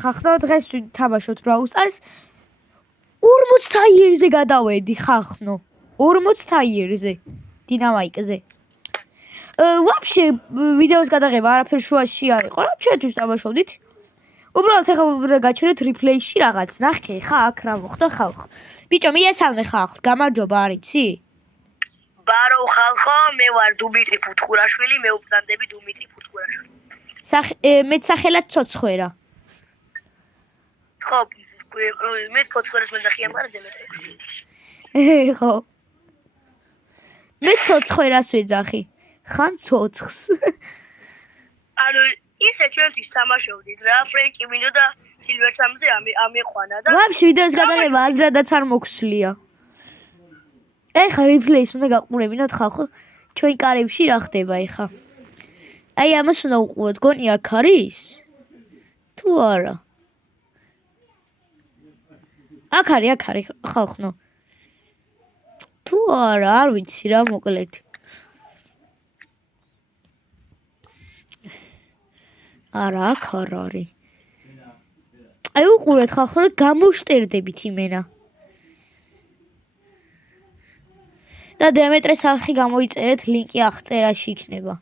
ხახნო დღეს თამაშობთ Brawl Stars 40 თაიერზე გადავედი ხახნო 40 თაიერზე დინამიკაზე вообще ვიდეოს გადაღება არაფერ შუაში არ იყო რა ჩვენთვის თამაშობდით უბრალოდ ახლა გაჩვენეთ რეპლეიში რაღაც ნახე ხა აქ რა მოხდა ხალხ ბიჭო მიესალმე ხალხს გამარჯობა არიცი ბარო ხალხო მე ვარ დუმიტრი ფუთხურაშვილი მე უბრანდები დუმიტრი ფუთხურაშვილი მეც სახელად ცოცხვერა ხო მე ფუთხურას მენახია მაგრამ დემეტრე ხო მე ცოცხვერას ვეძახი ხან ცოცხს ანუ ისე ჩვენთვის თამაშობდით რა ფრენკი მინდო და სილვერ სამზე ამიყვანა და ვაფშე ვიდეოს გადაღება აზრადაც არ მოგვსვლია ეხა რეპლეის უნდა გაყურებინოთ ხალხო ჩვენ კარებში რა ხდება ეხა აი ამას უნდა უყუროთ გონი აქ არის თუ არა აქ არის ხალხო თუ არა არ ვიცი რა მოკლედ არა აქ არ არის აი უყურეთ ხალხო გამოშტერდებით იმენა და დემეტრეს სახი გამოიწერეთ ლინკი აღწერაში იქნება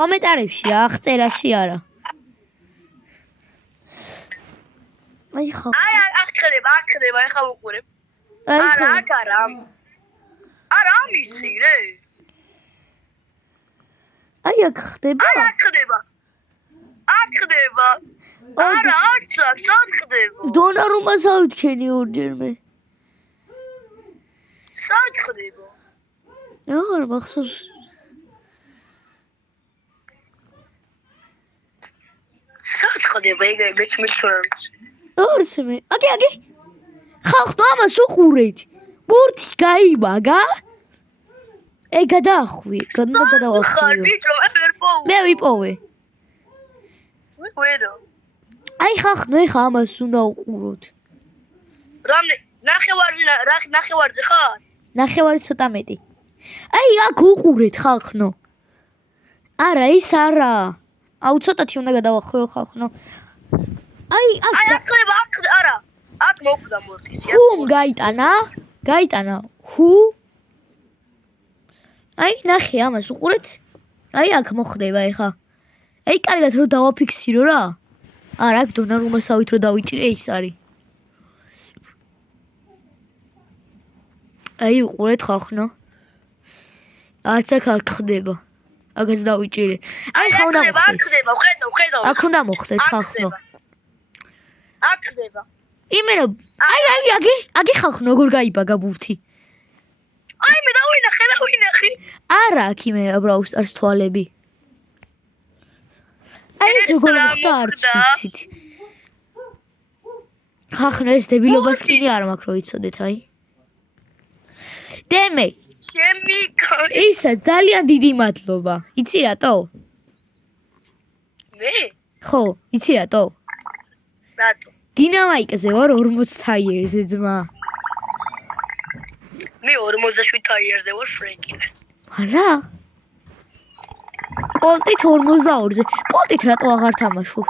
კომენტარებში რა აღწერაში არა აი ხა აი აქ ხდება ეხა ვუყურებ არა აქ არა ამისი რე აი აქ ხდება აქ ხდება არა არც ხდება დონარუმას ავიქენი ორჯერმე სად ხდება არ მახსოვს სად ხდება ეგ მეც მიცურავს ორს მე აგი ხალხო ამას უყურეთ ბურთი გაიმაგა ეგ გადაახვი გადავახვი მე ვიპოვე ვერო აი ხახნო ეხა ამას უნდა უყუროთ რამე ნახევარზე ხარ ნახევარი ცოტა მეტი აი აქ უყურეთ ხახნო არა ის არა აუ ცოტათი უნდა გადავახვიო ხახნო აი აქ ხდება არა აქ მოკვდა მორთის ჰუმ გაიტანა ჰუ აი ნახე ამას უყურეთ აი აქ მოხდება ეხა აი კარგად რომ დავაფიქსირო რა არა აქ დონარუმასავით რომ დავიჭირე ის არის აი უყურეთ ხახნო არც აქ არ ხდება აქაც დავიჭირე აი ხა უნდა ხედავ აქ უნდა მოხდეს ხახნო აქ ხდება იმენა აი ხახნო როგორ გაიბაგა ბურთი აი მე დავინახე არა აქ იმენა Brawl Stars თვალები აი ეს როგორ მოხდა არც ვიცით ხახნო ეს დებილობას კიდე არ მაქვს რომ იცოდეთ აი დემე ჩემი ისა ძალიან დიდი მადლობა იცი რატო მე ხო იცი რატო დინამიკაზე ვარ 40 თაიერზე ძმა მე 47 თაიერზე ვარ ფრენკი არა კოლტით 42-ზე კოლტით რატო აღარ თამაშობ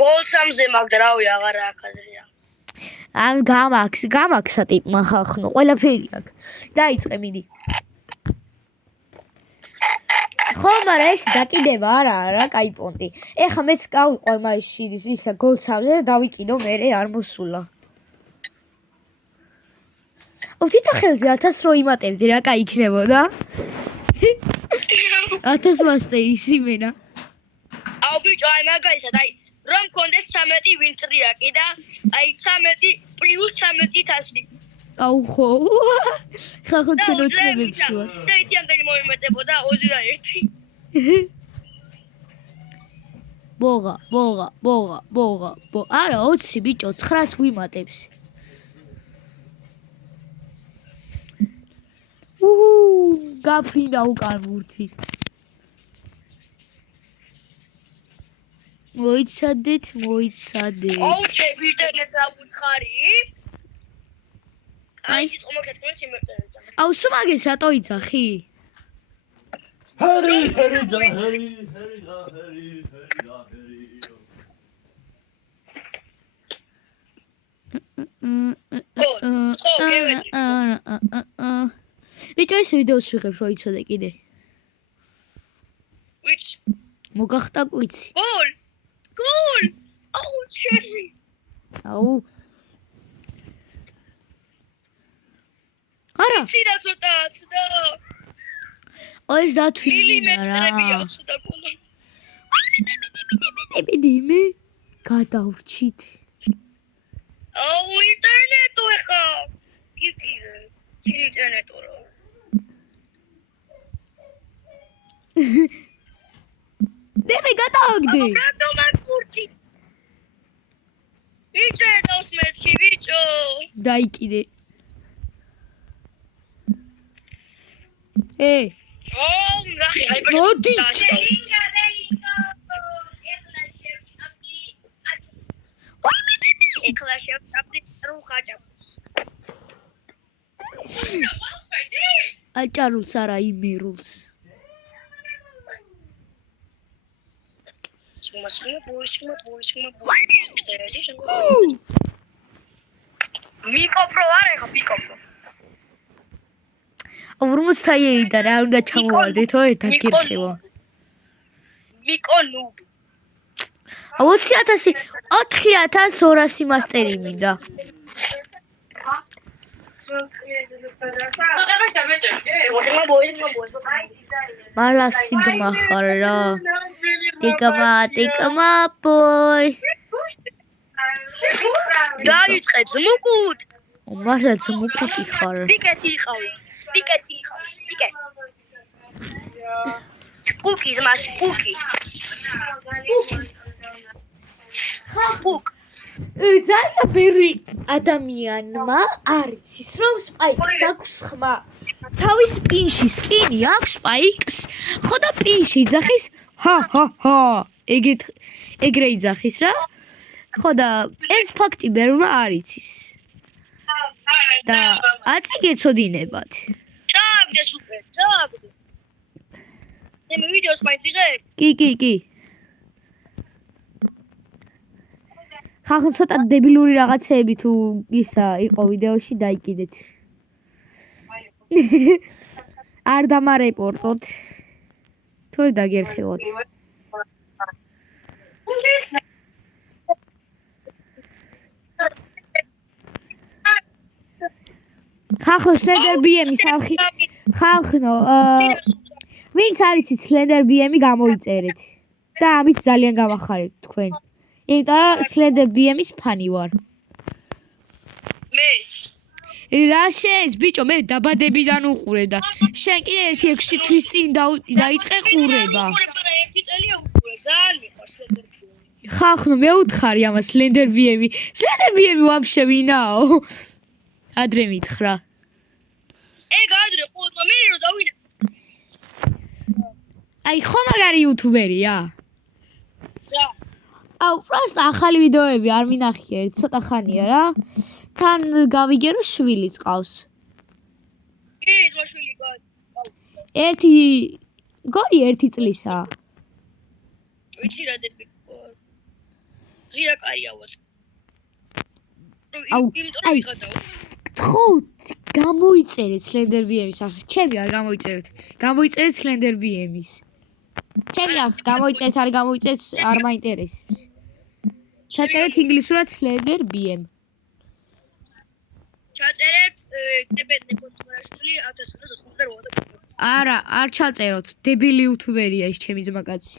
გოლსამზე მაგდა რავი აღარ აკაზრია ან გამაქსა ტიპმა ხახნო ყველაფერი აქვს დაიწყე მიდი ხო მაგრამ ეს დაკიდება არა კაი პონტი ეხა მეც გავიყვარ მასში ისა გოლსამზე და დავიკიდო მე არ მოსულა თვითონ ხელზე 1000 რო იმატებდი რა კაი იქნებოდა 1000 მასტერი სიმენა აუ ბიჭო აი მაგალითად აი რომ კონდეს 13 ვინტრიაკი და აი 13 პლუს 13 აუ ხო ხახო ჩვენ ოცნებებში ვარ და ითიამდენი მომიმეტებოდა 21 ბოღა არა 20 ბიჭო 9-ს გვიმატებს გაფრინდა უკან ბურთი მოიცადეთ აუ ჩემპიონეს აუთხარი აი ის მომაკეთებს იმერტენეცა აუ სუმაგეს რატო იცახი ბიჭო ეს ვიდეოს ვიღებ რო იცოდე კიდე ვიც მოგახტა კვიცი გოლ აუ ჩესი აუ არა ცირა ცოტა ცოტა ეს დათვინა მილიმეტრებია რა ცოტა გოლა დიმე გადავრჩით აუ ინტერნეტო ეხა გიგი ინტერნეტო რა დიმე გადავაგდე რატომ აკურჩი ინტერნეტოს მეთქი ბიჭო დაიკიდე აუ ნახე აი მოდი ეკლაშევ აპდი რუხაჭა აჭარულს არა იმერულს მიკოპრო არა ეხა პიკოპრო 40-დან რა უნდა ჩამოვარდეთ ო ერთად გირხევა მიკონუ 20,000 4200 მასტერი მინდა მალა სიგმა ხარ რა ტიკმა ბოი დაიწყე ზმუკუტ მართლაც მუკუტი ხარ პიკეტი იყავი პიკე სკუკი ზმა სკუკი ხალხუკ ძალიან ბევრი ადამიანმა არის ის რომ სპაიკს აქვს ხმა თავის პინში სკინი აქვს სპაიკს ხო და პინში ძახის ჰა ეგრე იძახის რა ხო და ეს ფაქტი ბევრმა არ იცის და აწი გეცოდინებათ ჩააგდე სუპერ ჩააგდე მე ვიდეოს მაიციღე კი ხახუნ ცოტა დებილური რაღაცეები თუ ისა იყო ვიდეოში დაიკიდეთ არ დამარეპორტოთ თუ დაგერხევოთ ხახო სლენდერ ბიემის ხალხნო ვინც არის სლენდერ ბიემი გამოიწერეთ და ამით ძალიან გამახარეთ თქვენ იმიტომ რომ სლენდერ ბიემის ფანი ვარ მე რა შენს ბიჭო მე დაბადებიდან უყურე და შენ კიდე 1-6 თვის წინ დაიწყე ყურება ერთი წელია უყურე ძალიან მიყვარს სლენდერ ბიემი ხალხნო მე უთხარი ამას სლენდერ ბიემი ვაფშე ვინაო ადრე მითხრა ეგ ადრე ყოველდღე მე რო დავინე აი ხო მაგარი იუთუბერია და აუ პროსტა ახალი ვიდეოები არ მინახია ცოტა ხანია რა თან გავიგე რომ შვილი წყავს კი ძმაშვილი ერთი გორი 1 წლისა ვიცი რა დები ღია კაიავას აუ იმიტომ რომ ვიღადაო ხო გამოიწერეთ სლენდერ ბიემის ახლა ჩემი არ გამოიწერეთ სლენდერ ბიემის ჩემი ახს გამოიწერეთ არ გამოიწერეთ არ მაინტერესებს ჩაწერეთ ინგლისურად სლენდერ ბიემ ჩაწერეთ დებეტნე პოსტმარასული 1998 არა არ ჩაწეროთ დებილი იუთუბერია ის ჩემი ძმაკაცი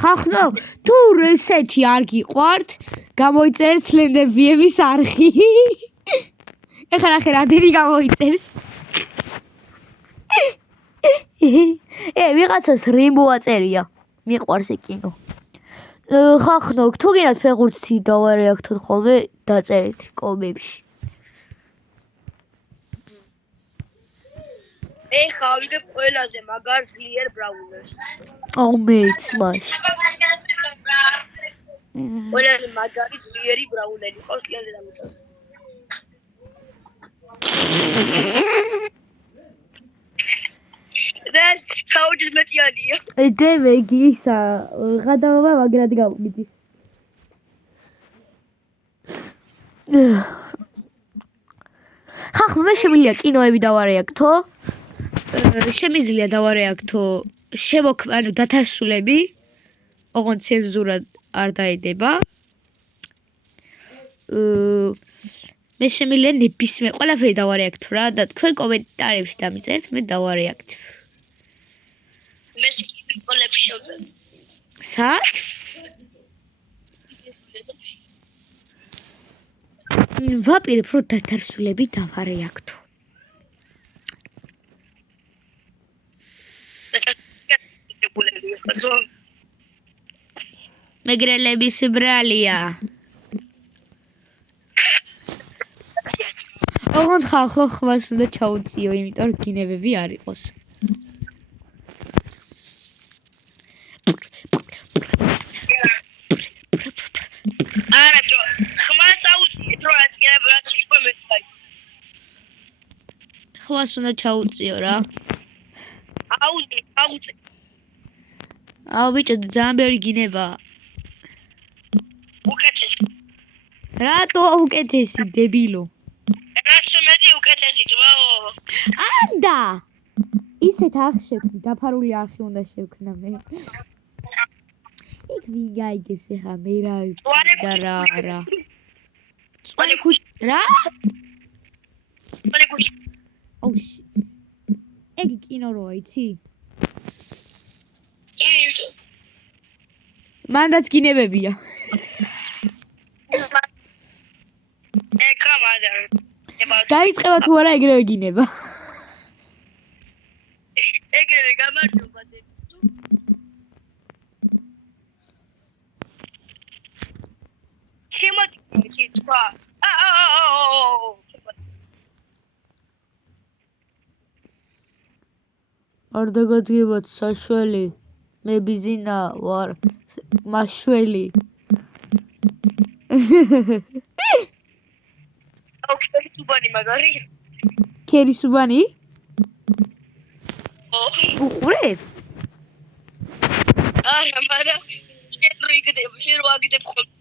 ხახნო თუ რესეთი არ გიყვართ გამოიწერეთ სლენდერ ბიემის არხი ეხლა ნახე რამდენი გამოიწერს ვიღაცას რიმბო აწერია მიყვარს კინო ხახნო თუ გინდათ ფეხბურთი დავარეაქტოთ ხოლმე დაწერეთ კომენტებში ეხა ავიგებ ყველაზე მაგარ ძლიერ ბრაულერს. აუ მეც მაშ. ყველაზე მაგარი ძლიერი ბრაულერი ყავს კიან დედამიწაზე. და საუჯის მეტიანია. დებეგი ისა გადაობა მაგრად გავგიდის. ხახლა მე შემიძლია კინოები დავარეაქტო. შემიძლია დავარეაქტო ანუ დათარსულები. ოღონდ ცენზურა არ დაედება. მე შემიძლია ნებისმიერ ყველაფერი დავარეაქტო რა და თქვენ კომენტარებში დამიწერეთ მე დავარეაქტებ. მე სკიპოლებში შევდებ. სად? ვაპირებ რომ დათარსულები დავარეაქტო. მეგრელების ბრალია. ოღონდ ხალხო ხვას უნდა ჩაუწიო, იმიტომ რომ გინებები არ იყოს. არა, ხმას აუწიეთ, რომ აწკერებ რაც იყო მეცაი. ხვას უნდა ჩაუწიო რა. აუწე. აუ ბიჭო, ძალიან ბევრი გინება. უკეთესი. რატო უკეთესი, დებილო? რაც მეტი უკეთესი ძმაო. ანდა! ისეთ არხ შევქნი, დაფარული არხი უნდა შევქნა მე. იქ ვინ გაიგეს ახლა მე რა და რა. წვენი ქუჩა რა? წვენი ქუჩა. აუ ეგ კინო როა იცი? მანდაც გინებებია. დაიწყება თუ არა ეგრევე გინება. ეგრევე გამარჯობა დე. შემოდი თქვა. არ დაგადგებათ საშველი. მე ბიზინა ვარ მაშველი. კერისუბანი მაგარი. კერისუბანი? უყურებ? არა, მაგრამ შენ რო აგდებ ხოლმე.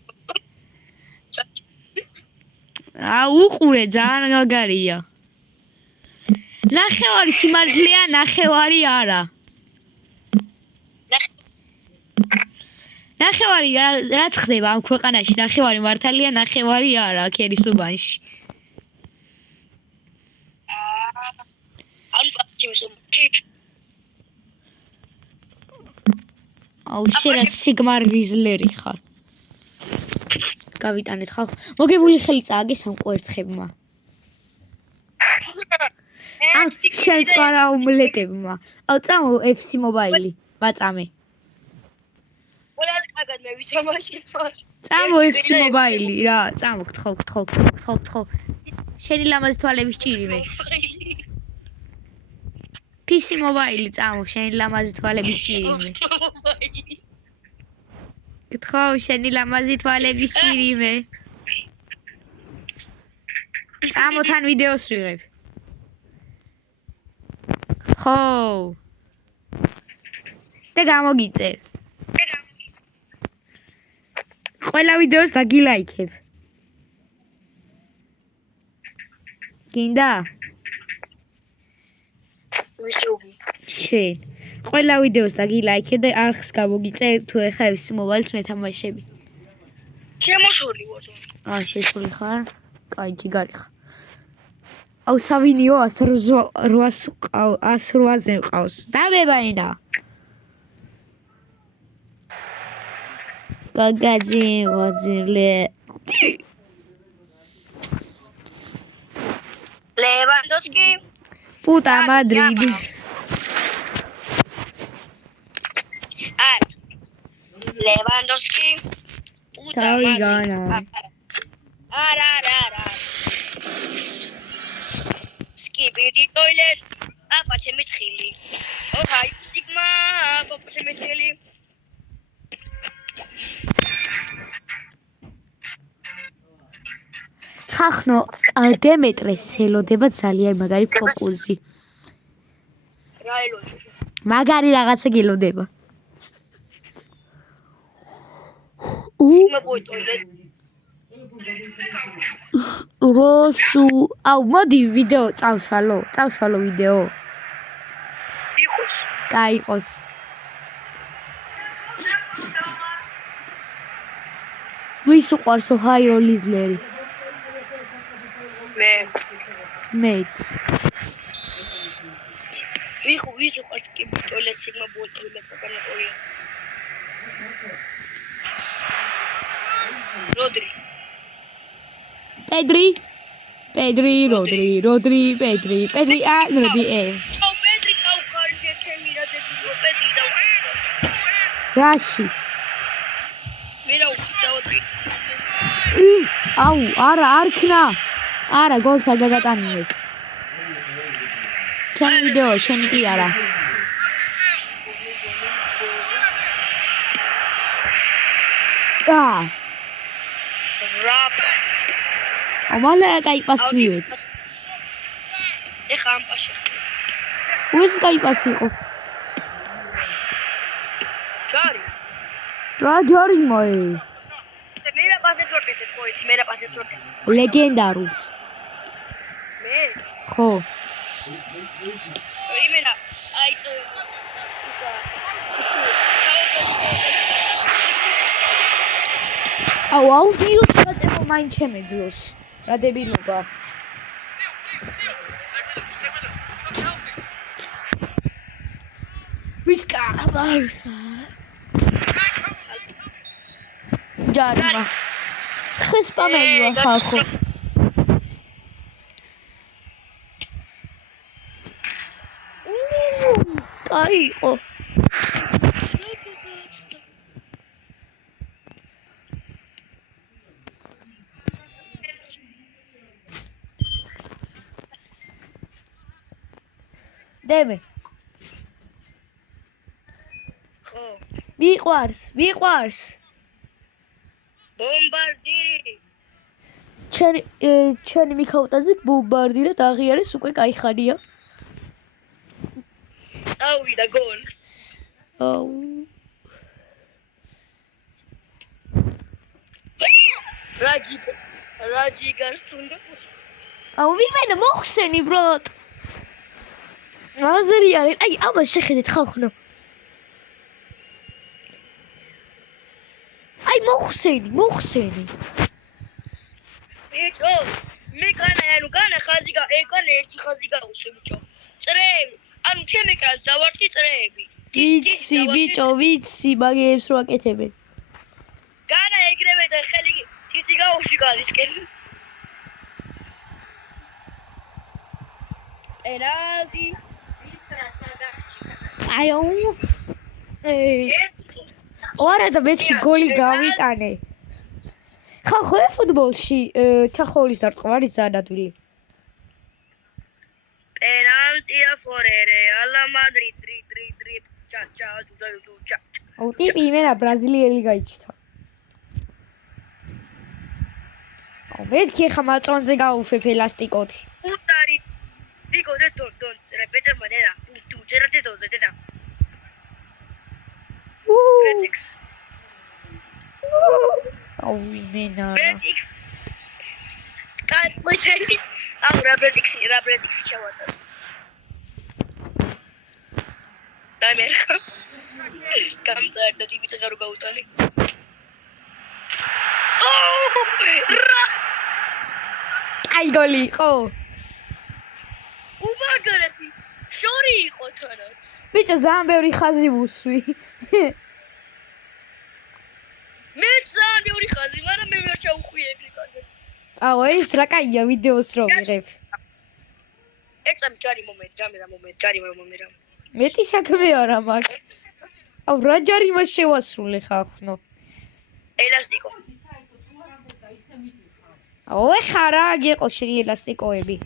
უყურე, ძალიან მაგარია. ნახევარი სიმართლეა, ნახევარი არა. ნახევარი რაც ხდება ამ ქვეყანაში, ნახევარი მართალია, ნახევარი არა, კერისუბანში. აუ შენ სიგმარლიზლერი ხარ. გავიტანეთ ხალხო. მოგებული ხელი წააგეს ამ კვერცხებმა. ამ შეწარა ომლეტებმა. აუ წამო FC მობაილი, ვაწამე. ყველას კარგად მე ვისამაშით ვარ. წამო FC მობაილი რა, წამო გთხოვ. შენი ლამაზი თვალების ჭირი მე. PC მობაილი წამო, შენი ლამაზი თვალების ჭირი მე. გთხოვ, შენი ლამაზი თვალების ჭირი მე. წამო თან ვიდეოს ვიღებ. ხო. და გამოგიწერ. ყველა ვიდეოს დაგილაიქებ. გინდა? შენ. ყველა ვიდეოს დაგილაიქებ და არხს გამოგიწერ თუ ეხა ეს მობაილს მეთამაშები. შემოშული ვარ. შეშული ხარ? კაი, ჯიგარი ხარ. აუ სავინიო 108-ზე მყავს. დამებაინა. Скагадzi, Godzilla. Lewandowski. Puta Madrid. Lewandowski. Puta Madrid. Ara. Skibidi toilet. აპა ჩემი თხილი. ოჰაი, სიგმა, აპა ჩემი თხილი. ხახნო დემეტრეს ელოდება ძალიან მაგარი ფოკუსი. რა ელოდება? მაგარი რაღაცა გელოდება. სიგმა პოიტონზე. როსუ, აუ მოდი ვიდეო წავშალო ვიდეო. იყოს. გაიყოს. ვის უყვარს ოჰაიო ლიზლერი? მეც. ვის უყვარს კი ტოილეტ სიგმა პოიტონზე საკანატორია. როდრი. პედრი, როდრი, პედრი, როდი აუ პედრი გავხარჯე ჩემი რა დებიო პედრი დავხარჯე. რაში? მე რა უწევდი? აუ, არ ქნა. არა, გოლს არ გაგატანინებ. ჩემი ვიდეო, შენი კი არა. რაპ. ამალა კაი პასი მივეც. ეხა ამ პაში. უის კაი პასი იყო. ჯარი. რა ჯარი მოი? მე რა პასეთ ვაკეთე ყოიც, მე რა პასეთ ვაკეთე. ლეგენდარულს. მე? ხო. იმენა, აი აუ, ვიდეოს გაწევო მაინც შემეძლოს. რა დებილობა. ვისკა ბარსა. ჯარმა. ხეს პამელია ხალხო. კაი იყო. დემე. ხო. მიყვარს. ბომბარდირი. ჩენი მიხაუტაძე ბომბარდირად აღიარეს უკვე კაი ხარია. ავიდა გოლ. აუ. რაჯი გარსუნდა. აუ ვიმენა მოხსენი ბრატ. აზერი არის. აი აბა შეხედეთ ხალხო. აი მოხსენი. ბიჭო, მე განა ხაზი ერთი ხაზი გაუსვე ბიჭო. წრეები. ანუ ჩემ ეკრანს დავარტყი წრეები. ვიცი ბიჭო, მაგებს რო აკეთებენ. განა ეგრევე და ხელი თითი გაუშვი გალისკენ. პენალტი. აიო. ორა და მეთქი გოლი გავიტანე. ხალხო ფუტბოლში ჩახოლის დარტყმა არის ზადადვილი. პენალტია ფორერე, ალა მადრიდ, ჩა. აუ ტიპი იმენა ბრაზილიელი გაიჩნდა. აუ მეთქი ხა მაწონზე გაუშვებ ელასტიკოთი. უტარი. Dico detto, repete manera, tu cerate todo, te da. Pretix. აუ იმენა. Pretix. Kai, მოიჩები. აუ რა Pretix ჩავატა. დამერხა. გამწარდა ტიპით გარო გაუტანი. აი გოლი იყო. უმაგრესი შორი იყო თანაც. ბიჭო ძალიან ბევრი ხაზი ვუსვი. მე ძალიან ბევრი ხაზი, მაგრამ მე ვერ ჩავხვიები კარგად. აუ ეს რა კაია ვიდეოს რო ვიღებ. ეცამ ჯარი მომენტ, ჯარი მომენტ. მეტი საქმე არა მაგ. აუ რა ჯარი მას შევასრულე ხახნო. ელასტიკო. აუ ეხა რა გიყო შენი ელასტიკოები.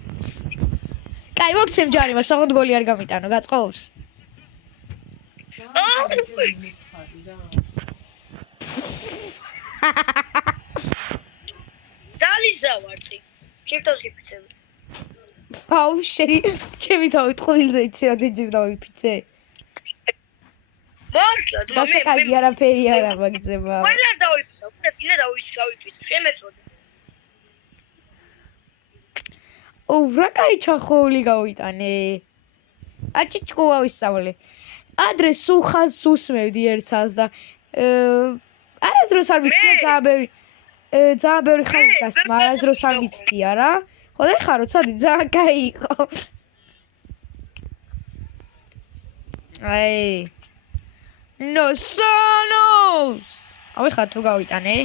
კაი, მოგცემ ჯარიმას, ოღონდ გოლი არ გამიტანო, გაწყობს. დალიზავარტი. ჩემთვის გიფიცები. აუ, ჩემი თავი ტყუილზე იცი რა ჯერ დავიფიცე. მართლა, დასაკარგი არაფერი არა მაგძება. ყველა დავიფიცე, უნდა დავიფიცე, შემეწოდე. რა კაი ჩახოვული გავიტანე. აჭიჭკუ ავისწავლე. ადრე სულ ხაზს უსმევდი ერთს და არასდროს არ მიცდია ძალიან ბევრი ხაზი გასმა, არასდროს არ მიცდია რა. ხო და ხა როცა ძალიან კაი იყო. აი. No sonos. ავი ხა თუ გავიტანე.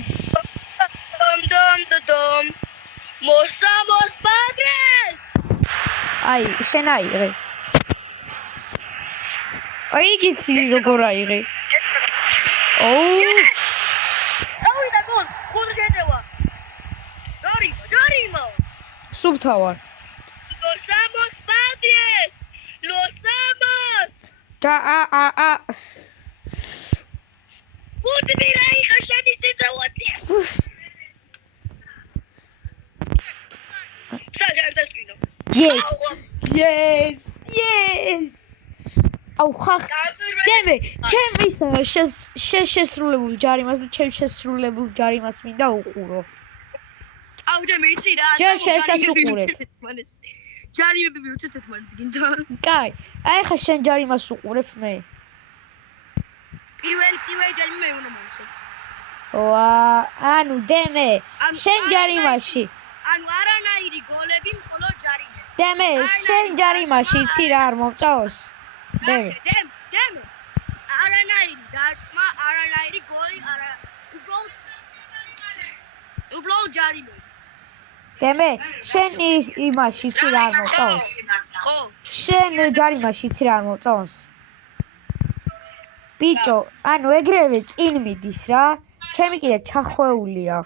დომ. მოსამოს პაგრეს. აი, შენ აიღე. აი, გიცი როგორ აიღე. ოუ. აუ და გოლ შედევა. ჯარიმა. სუბთავარ. მოსამოს პაგრეს. მოსამოს. ა. უთმი რა იყო შენი ძეძავატია. Yes. აუ ხახ. დემე, ჩემს შესრულებულ ჯარიმას და ჩემს შესრულებულ ჯარიმას მინდა უყურო. აუ და მეცი რა. ჯერ შესასუყურებ. ჯარიმები უცეთეთ მანდ გინდა. კაი, აი ხა შენ ჯარიმას უყურებ მე. პირველი ჯარიმა მე უნდა მომცე. ანუ დემე, შენ ჯარიმაში. ანუ არანაირი გოლები მხოლოდ ჯარიმა. დემე, შენ ჯარიმაში იცი რა არ მომწავს? დემე. არანაირი დარტყმა, არანაირი გოლი, უბრალოდ ჯარიმა. დემე, შენ იმაში იცი რა არ მომწავს? ხო. შენ ჯარიმაში იცი რა არ მომწავს? ბიჭო, ანუ ეგრევე წინ მიდის რა. ჩემი კიდე ჩახვეულია.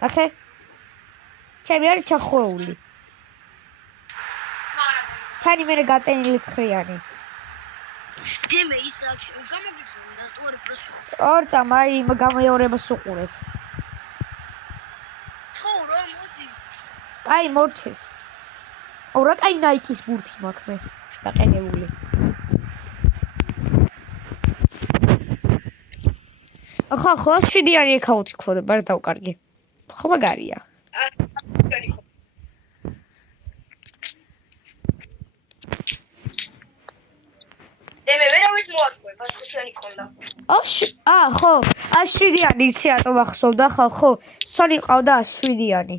ნახე? ჩემი არის ჩახვეული. თანი მე გატენილი ცხრიანი. დემე ისა გამოგიგზავნა და სწორი პროსო. ორწამ აი იმ გამოიორებას უყურებ. ხო რა მოდი. კაი მორჩეს. აუ რა კაი ნაიკის ბურთი მაქვს მე დაყენებული. ხო, 7-იანი აკაუნტი ქონდა, ბარ დავკარგი. ხო მაგარია. დემე ვერავის მოარკვევ, 5-იანი ქონდა. ხო, 7-იანი იცი რატომ ახსოვდა, ხო, სონი ყავდა 7-იანი.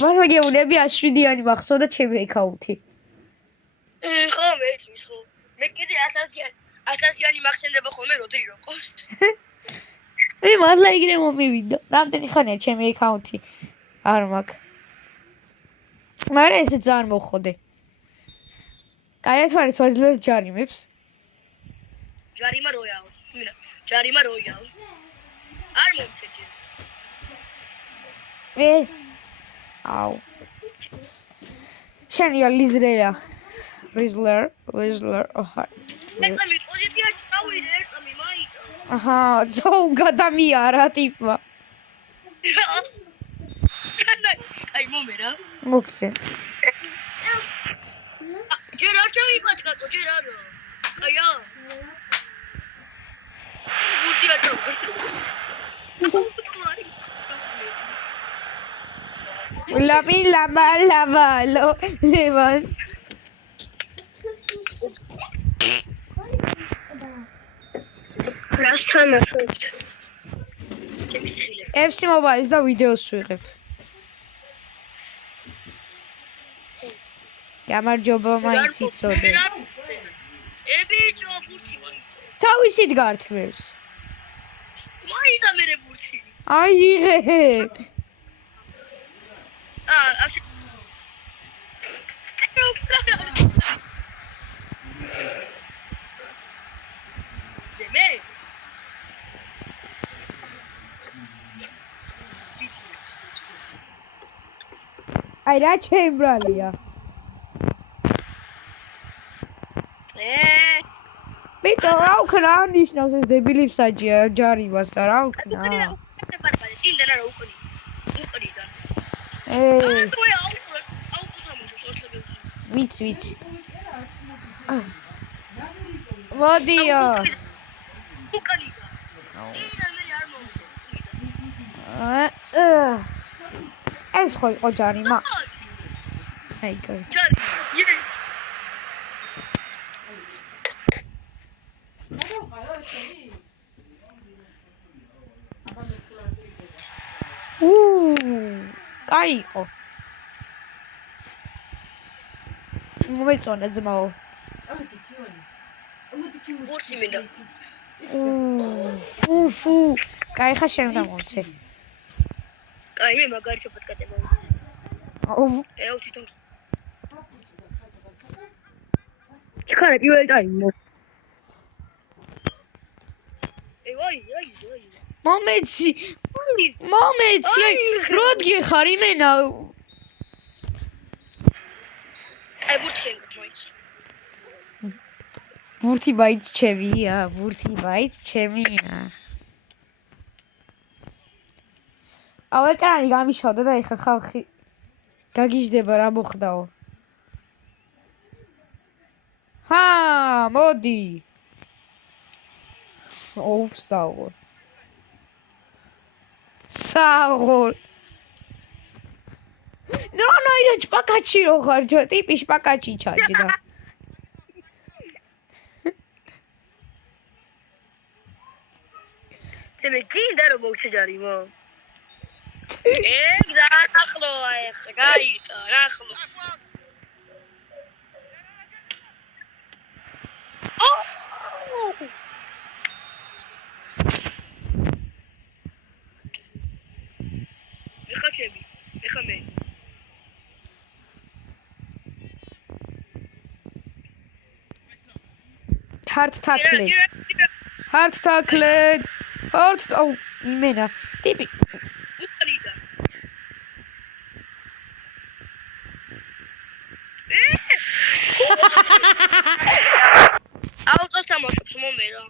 მართლა გეუბნები 7-იანი მახსოვდა ჩემი აკაუნტი. ხო, მეც ხო. მე კიდე 100-იანი მახსენდება ხოლმე როდი რომ ყავს. მე მართლა იგრე მომივიდა. რამდენი ხანია ჩემი აკაუნტი? არ მაქვს. მაგრამ ესე ძალიან მოხოდე. კაი, ერთმანეთს ვაძლევთ ჯარიმებს. ჯარიმა როიალ. არ მომწეჭე. აუ. შენია ლიზლერა. ლიზლერ, ოჰა. ერთამი პოზიციაში დავიდე, ერთამი მაიტა. აჰა, ძოუ გადამიარა ტიპა. აი მომერა. მოგცე. ჯერ არ ჩავიფატკაცო, ჯერ არა. აია. ურტია ჩავ. ლამა, ლევან. რასთან ახოთ? FC Mobile-ის და ვიდეოს ვიღებ. გამარჯობა მაინც იცოდე. ბიჭო, ბურთი მაინც. თავისით გართმევს. მაინც ამერე ბურთი. აიღე. აქ. დემე. აი რა ჩემბრალია. მიტო რა ვქნა ნიშნავს ეს დებილი მსაჯია ჯარიმას და რა ვქნა. ვიცი. მოდიო. ეს ხო იყო ჯარიმა. აი კარგი. კაი იყო. მომეწონა ძმაო. ბურთი მინდა. ფუ. კაი ხა შენ უნდა მოვცე. კაი მე მაგარი შეფოთკატება ვიცი. ეუ თვითონ. ჩქარე პირველი ტაიმი. აი. მომეცი. აი როდი ხარ იმენა. აი ბურთი შენგას მოიც. ბურთი მაიც ჩემია. აუ ეკრანი გამიშავდა და ეხა ხალხი გაგიჟდება რა მოხდაო. მოდი. ოფსაო. საღოლ. ნო ირა ჭპაკაჩი რო ხარ ჯო ტიპი შპაკაჩი ჩაჯდა. მე გინდა რომ მოვცე ჯარიმო. ახლო ახლა გაიტა ახლო. ეხა მე. Hard tackled. აუ იმენა. ტიპი. უკრიდა. აუტოს ამოშობს მომერა.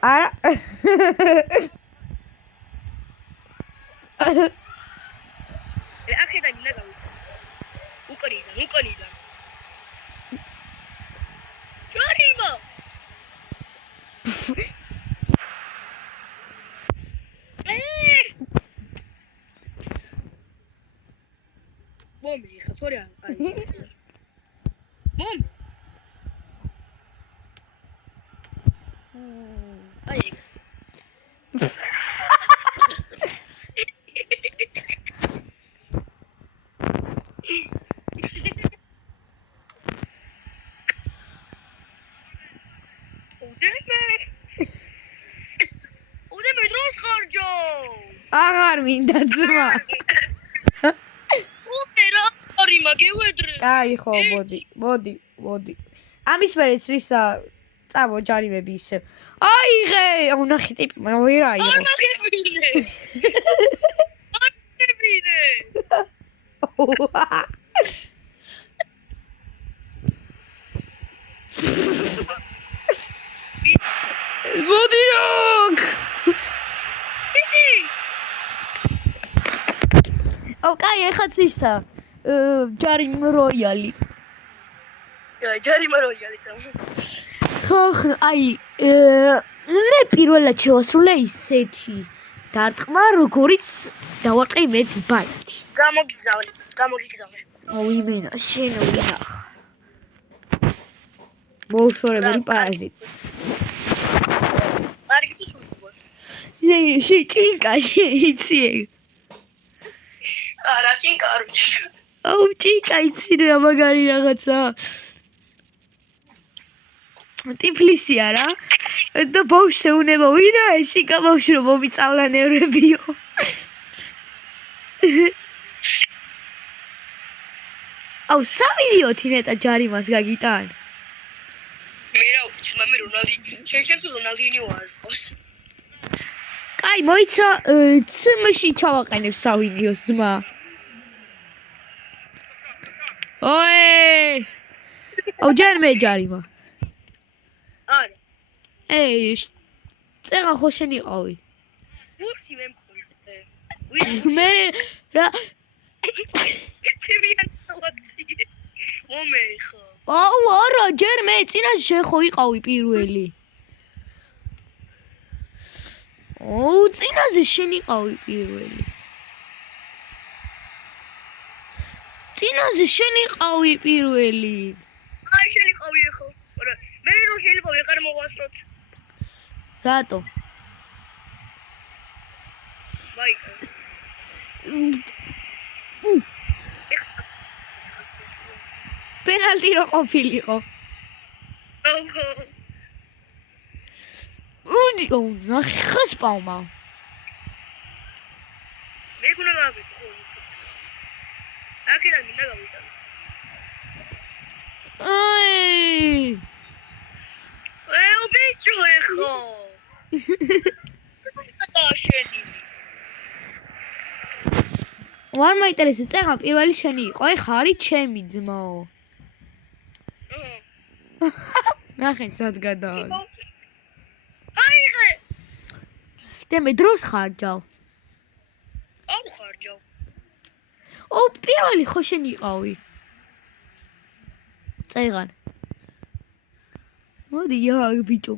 არა. ახედა მინდა გავიქო. უკრიდა. ჯარიმა. მომი ხა თორე არის. მომი. აი. უდემე დროს ხარჯო. აღარ მინდა ძმა. უბერა არი მაგევედრე. კაი ხო მოდი. ამის მერეც ისა წამო ჯარიმები ისე. აიღე, ნახე ტიპი ვერა იყო. არ ნახებინე. მოდიოქ. კაი ეხაც ისა ჯარიმ როიალი. ხო, აი მე პირველად შევასრულე ისეთი დარტყმა, როგორიც დავარტყი მე დიბაიტი. გამოგიგზავნე. იმენა, შენ ვინახ. მოუშორებელი პარაზიტი. კარგი თვითონ. ჭიკა შეიცი. არა, ჭიკა არ ვიცი. აუ ჭიკა იცი რა მაგარი რაღაცა. ტიფლისია რა. და ბავშვზე უნება ვინა ეში გამავშრო მომიწავლა ნევრებიო. აუ სამილიონი ნეტა ჯარიმას გაგიტან. მე რა ვიცი, მე რონალდი, შეიძლება რონალდინიო არ იყოს. აი მოიცა ცმში ჩავაყენებ სავინიოს ზმა. ოე! აუ ჯერ მე ჯარიმა. არა. წეღა ხო შენ იყავი. ბურთი მე მქონდა. მე რა თემიან სავაქცი. მომეხო. აუ არა ჯერ მე წინაშე შენ ხო იყავი პირველი. აუ წინაზე შენ იყავი პირველი. წინაზე შენ იყავი პირველი. აი შენი ყავი ხო? არა, მე რო შეიძლება ვეღარ მოვასწროთ. რატო? მაიკა. პენალტი რო ყოფილიყო. ოღო. უდი, ნახეს პავმა. მე გუნა გავიქო. აქედან მინდა გავიტანო. აი! უბიჭო ეხო. შენი. ვარ მაინტერესებს წეღა პირველი შენი იყო, ეხა არის ჩემი ძმაო. ნახე სად გადავალ. აიღე. მე დროს ხარჯავ. არ ხარჯავ. პირველი ხო შენ იყავი. წეღან. მოდი ბიჭო.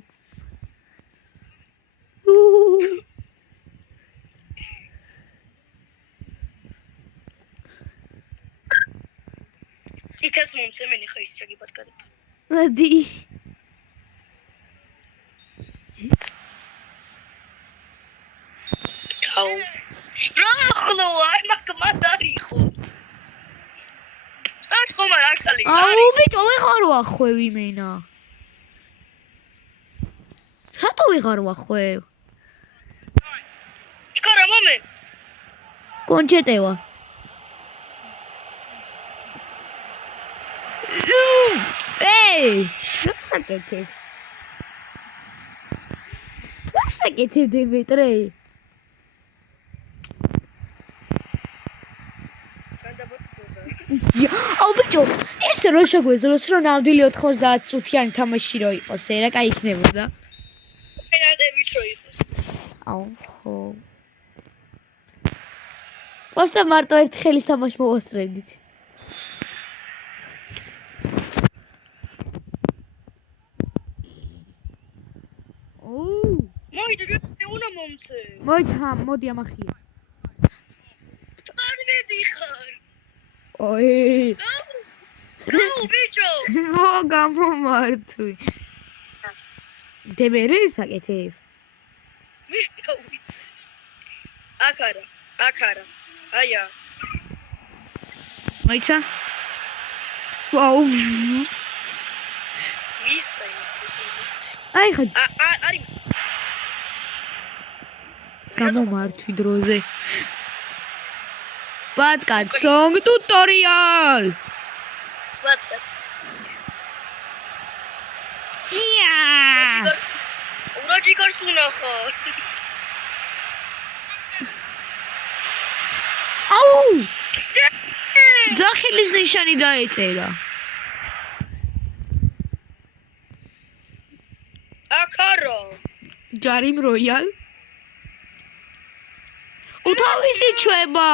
ციტას მომცემენი ხო ის შეგიბად გადი. მოდი. აუ. რა ხლო აი მაგმადარი ხო. საშკომა რა ხალი. აუ ბიჭო ვეღარ ვახვევ იმენა. რატო ვეღარ ვახვევ? ჩქარა მომე. კონჩეტევა. რა საკეთებ? რა საკეთებ დიმიტრე? აუ ბიჭო, ესე რო შეგვეძლოს რომ ნამდვილი 90 წუთიანი თამაში რო იყოს, რა კაი იქნებოდა. პენალტებით რო იყოს. აუ ხო. просто მარტო ერთ ხელის თამაში მოვასწრებდით. მოიდი მე უნდა მომცე. მოდი ამახია. არ მედიხარ. ოე. აუ ბიჭო. გამომართვი. დემერე საკეთებ. მიყავი. აკარა. აია. მოიცა? ვაუ. მისცე. აი ხა არის. გამომართვი დროზე. Podcast song tutorial. Yeah. Ուրաջի կարսունախա։ Აუ! ძახილის ნიშანი დაეწერა. აკარო. ჯარიმ როიალ. უთავისი ჩვება.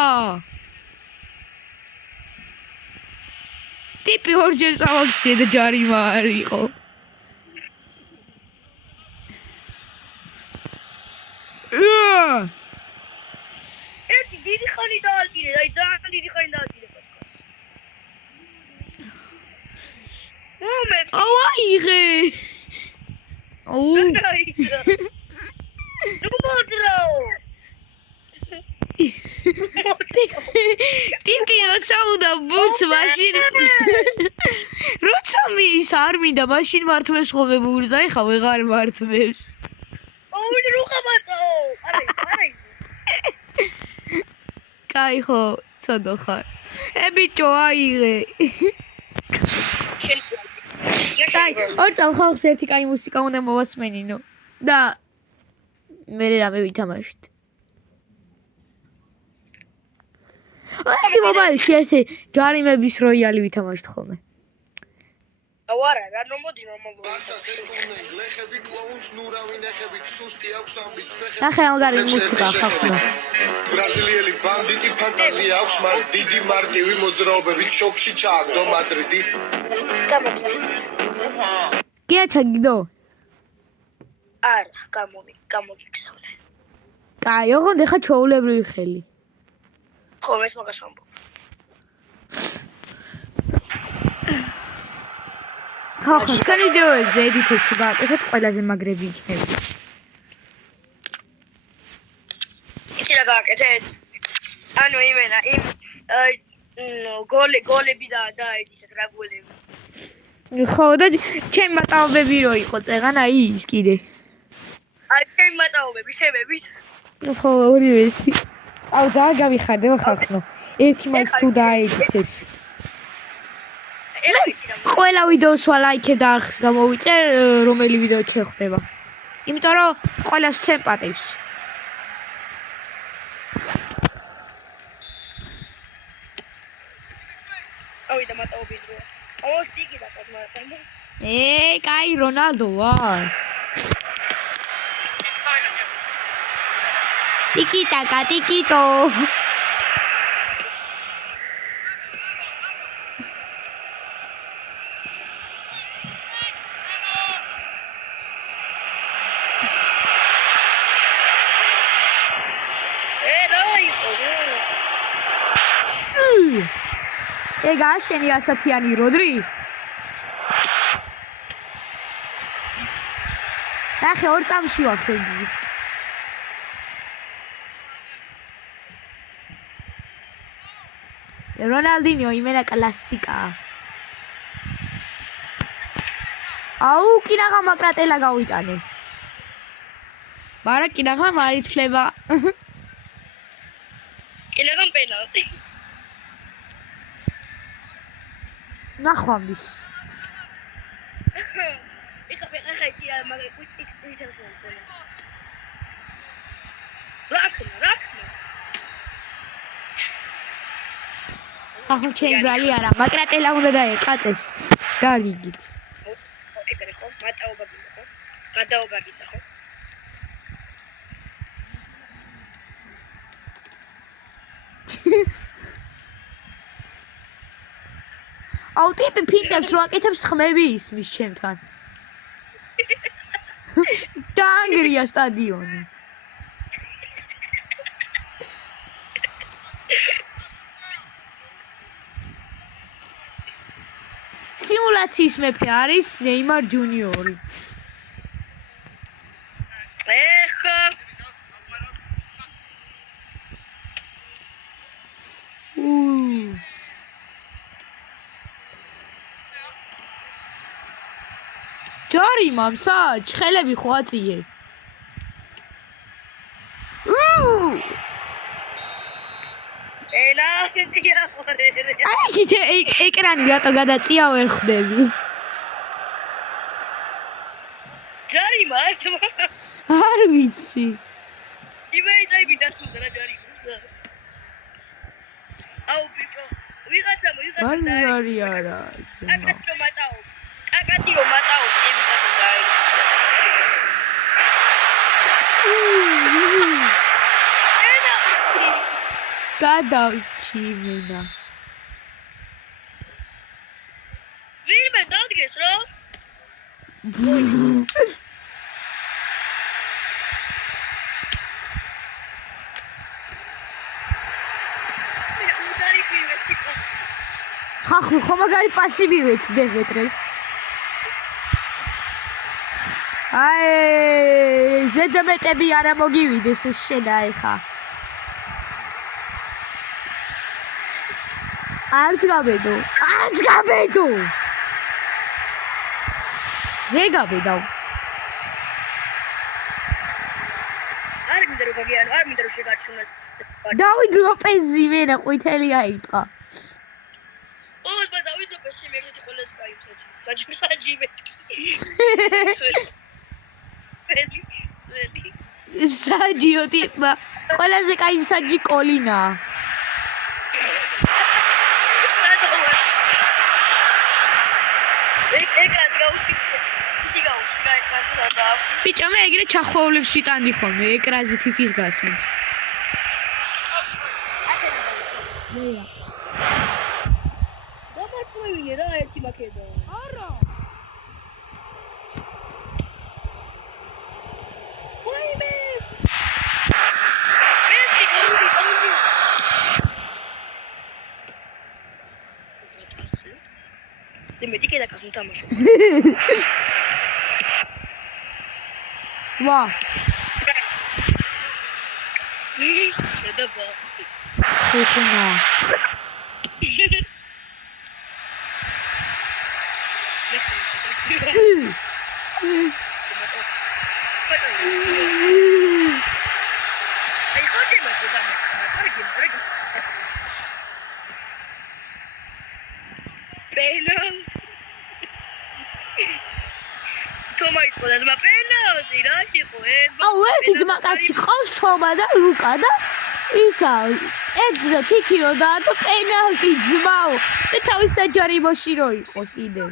ტიპი ორჯერ წავაქციე და ჯარიმა არ იყო. ერთი დიდი ხანი დაალტირე, აი ძალიან დიდი ხანი დაალტირე პოდკასტს. მომე. აუ აიღე. აუ. ნუ მოდრაო. ტიპი როცა უნდა ბურთს მაშინ როცა მის არ მინდა მაშინ მართმევს ხოლმე ბურთს ეხა ვეღარ მართმევს ოუ რუხაბატო არა კაი ხო ცოდო ხარ ბიჭო აიღე კაი ორ წამ ხალხს ერთი კაი მუსიკა უნდა მოვასმენინო და მე რამე ვითამაშეთ. ასე მობაილში ესე ჯარიმების როიალი ვითამაშეთ ხოლმე. აუ არა, რა მოდი ნორმალურად. ბარსას ეს ტურნირი ლეხები კლოუნს ნურავინ ეხებით სუსტი აქვს ამბიც ფეხები. ნახე მაგარი მუსიკა ხახნო. ბრაზილიელი ბანდიტი ფანტაზია აქვს მას დიდი მარტივი მოძრაობებით შოქში ჩააგდო მადრიდი. გია ჩაგიდო? არა, გამომიგზავნე. კაი, ოღონდ ეხა ჩაულებრივი ხელი. ხო, ეს მაგას ვამბობ. ხახო, თქვენი ვიდეოებზე ედიტებს თუ გააკეთეთ, ყველაზე მაგრები იქნება. იცი რა გააკეთეთ? ანუ იმენა, იმ გოლები დაედიტეთ რა გოლები. ხო, და ჩემი მატაობები რო იყო წეღან, აი ის კიდე. აი ჩემი მატაობები, შემების. ხო, ორივე ისი. აუ, ძალიან გავიხარდება ხახნო. ერთი მაინც თუ დაედიტებს. ყველა ვიდეოს ვალაიქე და არხს გამოვიწერ, რომელი ვიდეო შეხვდება. იმიტომ რომ ყველას ცემ პატივს. აუ და მატაობის დროა. აუ ტიკი დაკოთ მაგრამ. კაი, რონალდო ვარ. ტიკი ტაკა, ტიკიტო. ეგა შენი ასათიანი როდრი? ნახე, ორ წამში ვახებიც. რონალდინიო იმენა კლასიკა. აუ, კინაღა მაკრატელა გავიტანე. მარა კინაღა მარითლება. კინაღამ პენალტი. ნახვამდის. ეხა ჭია მაგ ის რაკნა. ახლა ჩემი ბრალი არა, მაკრატელა უნდა დაეყაწეს. დარიგით. ეგრე ხო? მატაობა გინდა ხო? გადაობა გინდა ხო? აუ ტიპი ფინტებს რო აკეთებს ხმები ისმის ჩემთან. დაანგრია სტადიონი. სიმულაციის მეფე არის ნეიმარ ჯუნიორი. ეხა ჯარი მამსა, ჩხელები ხო აწიე. აი, ეკრანი რატო გადაწია ვერ ხვდები. ჯარი მასმა. არ ვიცი. იმეიტები დასულდა რა ჯარი. აუ ბიჭო, ვიღაცა მან ჯარი არა, ძმა. აკაცო მატაო. აკაცი რომ მატაო, ვიღაცა დაი. გადავჩიმენა. ვირმე დადგეს რა? ხახუ ხო მაგარი პასი მივეცდე მეტრეს. აი, ზედმეტები არა მოგივიდეს შენა ეხა. არც გაბედო. ვეგაბედავ. არ მინდა რომ გაგიანო, არ მინდა რომ შეგაჩვენო. დავით ლოპეზი ვენა ყვითელი აიტყა. დავით ლოპეზი მე ერთი ხოლეს გაიცოდი. საჯიმე. ველი. საჯიო ტიპა. ყველაზე კაი საჯი კოლინაა. ბიჭო მე ეგრე ჩახოვლებს ვიტანდი ხოლმე ეკრანზე თითის გასმით. დამარტყმევინე რა ერთი მაქედო. არა. ვაიმე. მე დიკე დაკასუნ თამაში. ვა. შედაბა. ხუხუნა. აი ხოდი მაგ და კარგი მაგ. პენალტი. თომაი თქო და ძმა პენალტი რა იყო ეს? აუ ერთი ძმა კაცი ყავს თომა და ლუკა და ისა ერთ და თითი რო დაადო პენალტი ძმაო და თავის საჯარიმოში რო იყოს კიდე.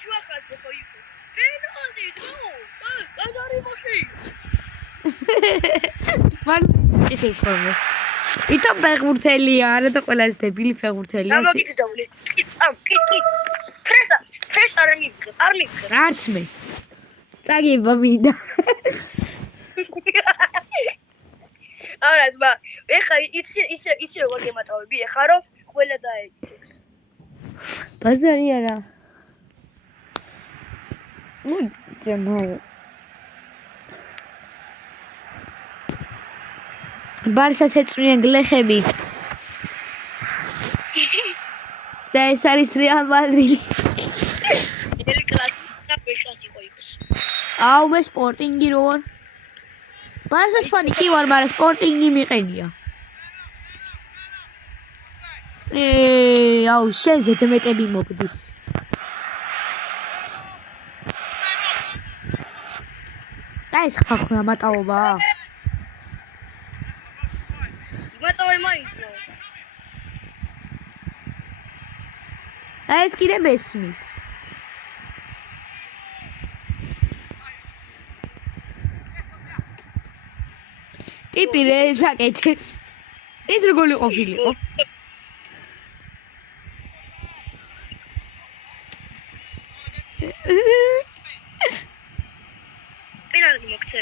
შუა ხაზზე ხო იყო. პენალტი თო. საჯარიმოში. მან ისე ხოლმე. იტო ფეხბურთელია, არა და ყველაზე დებილი ფეხბურთელია. რა მოგიგზავნე? კი. ფრეს არ მივიღე. რაც მე. წაგება მინდა. არა ძმა, ეხა ისე როგორ გემატავები ეხა რომ ყველა დაეჭირს. ბაზარი არა. ძმაო. ბარსას ეწვიან გლეხები. და ეს არის რეალ მადრიდი. ელ კლასი და პეშასი ხო იყოს. აუ მე სპორტინგი რო ვარ. ბარსას ფანი კი ვარ, მაგრამ სპორტინგი მიყენია. აუ შენზე დემეტები მოგდის. და ეს ხალხურა მატაობაა. მატავე მაინც ნო. ეს კიდე მესმის. ტიპი რე საკეთე. ეს როგორი ყოფილიყო? პენალტი მოგცე.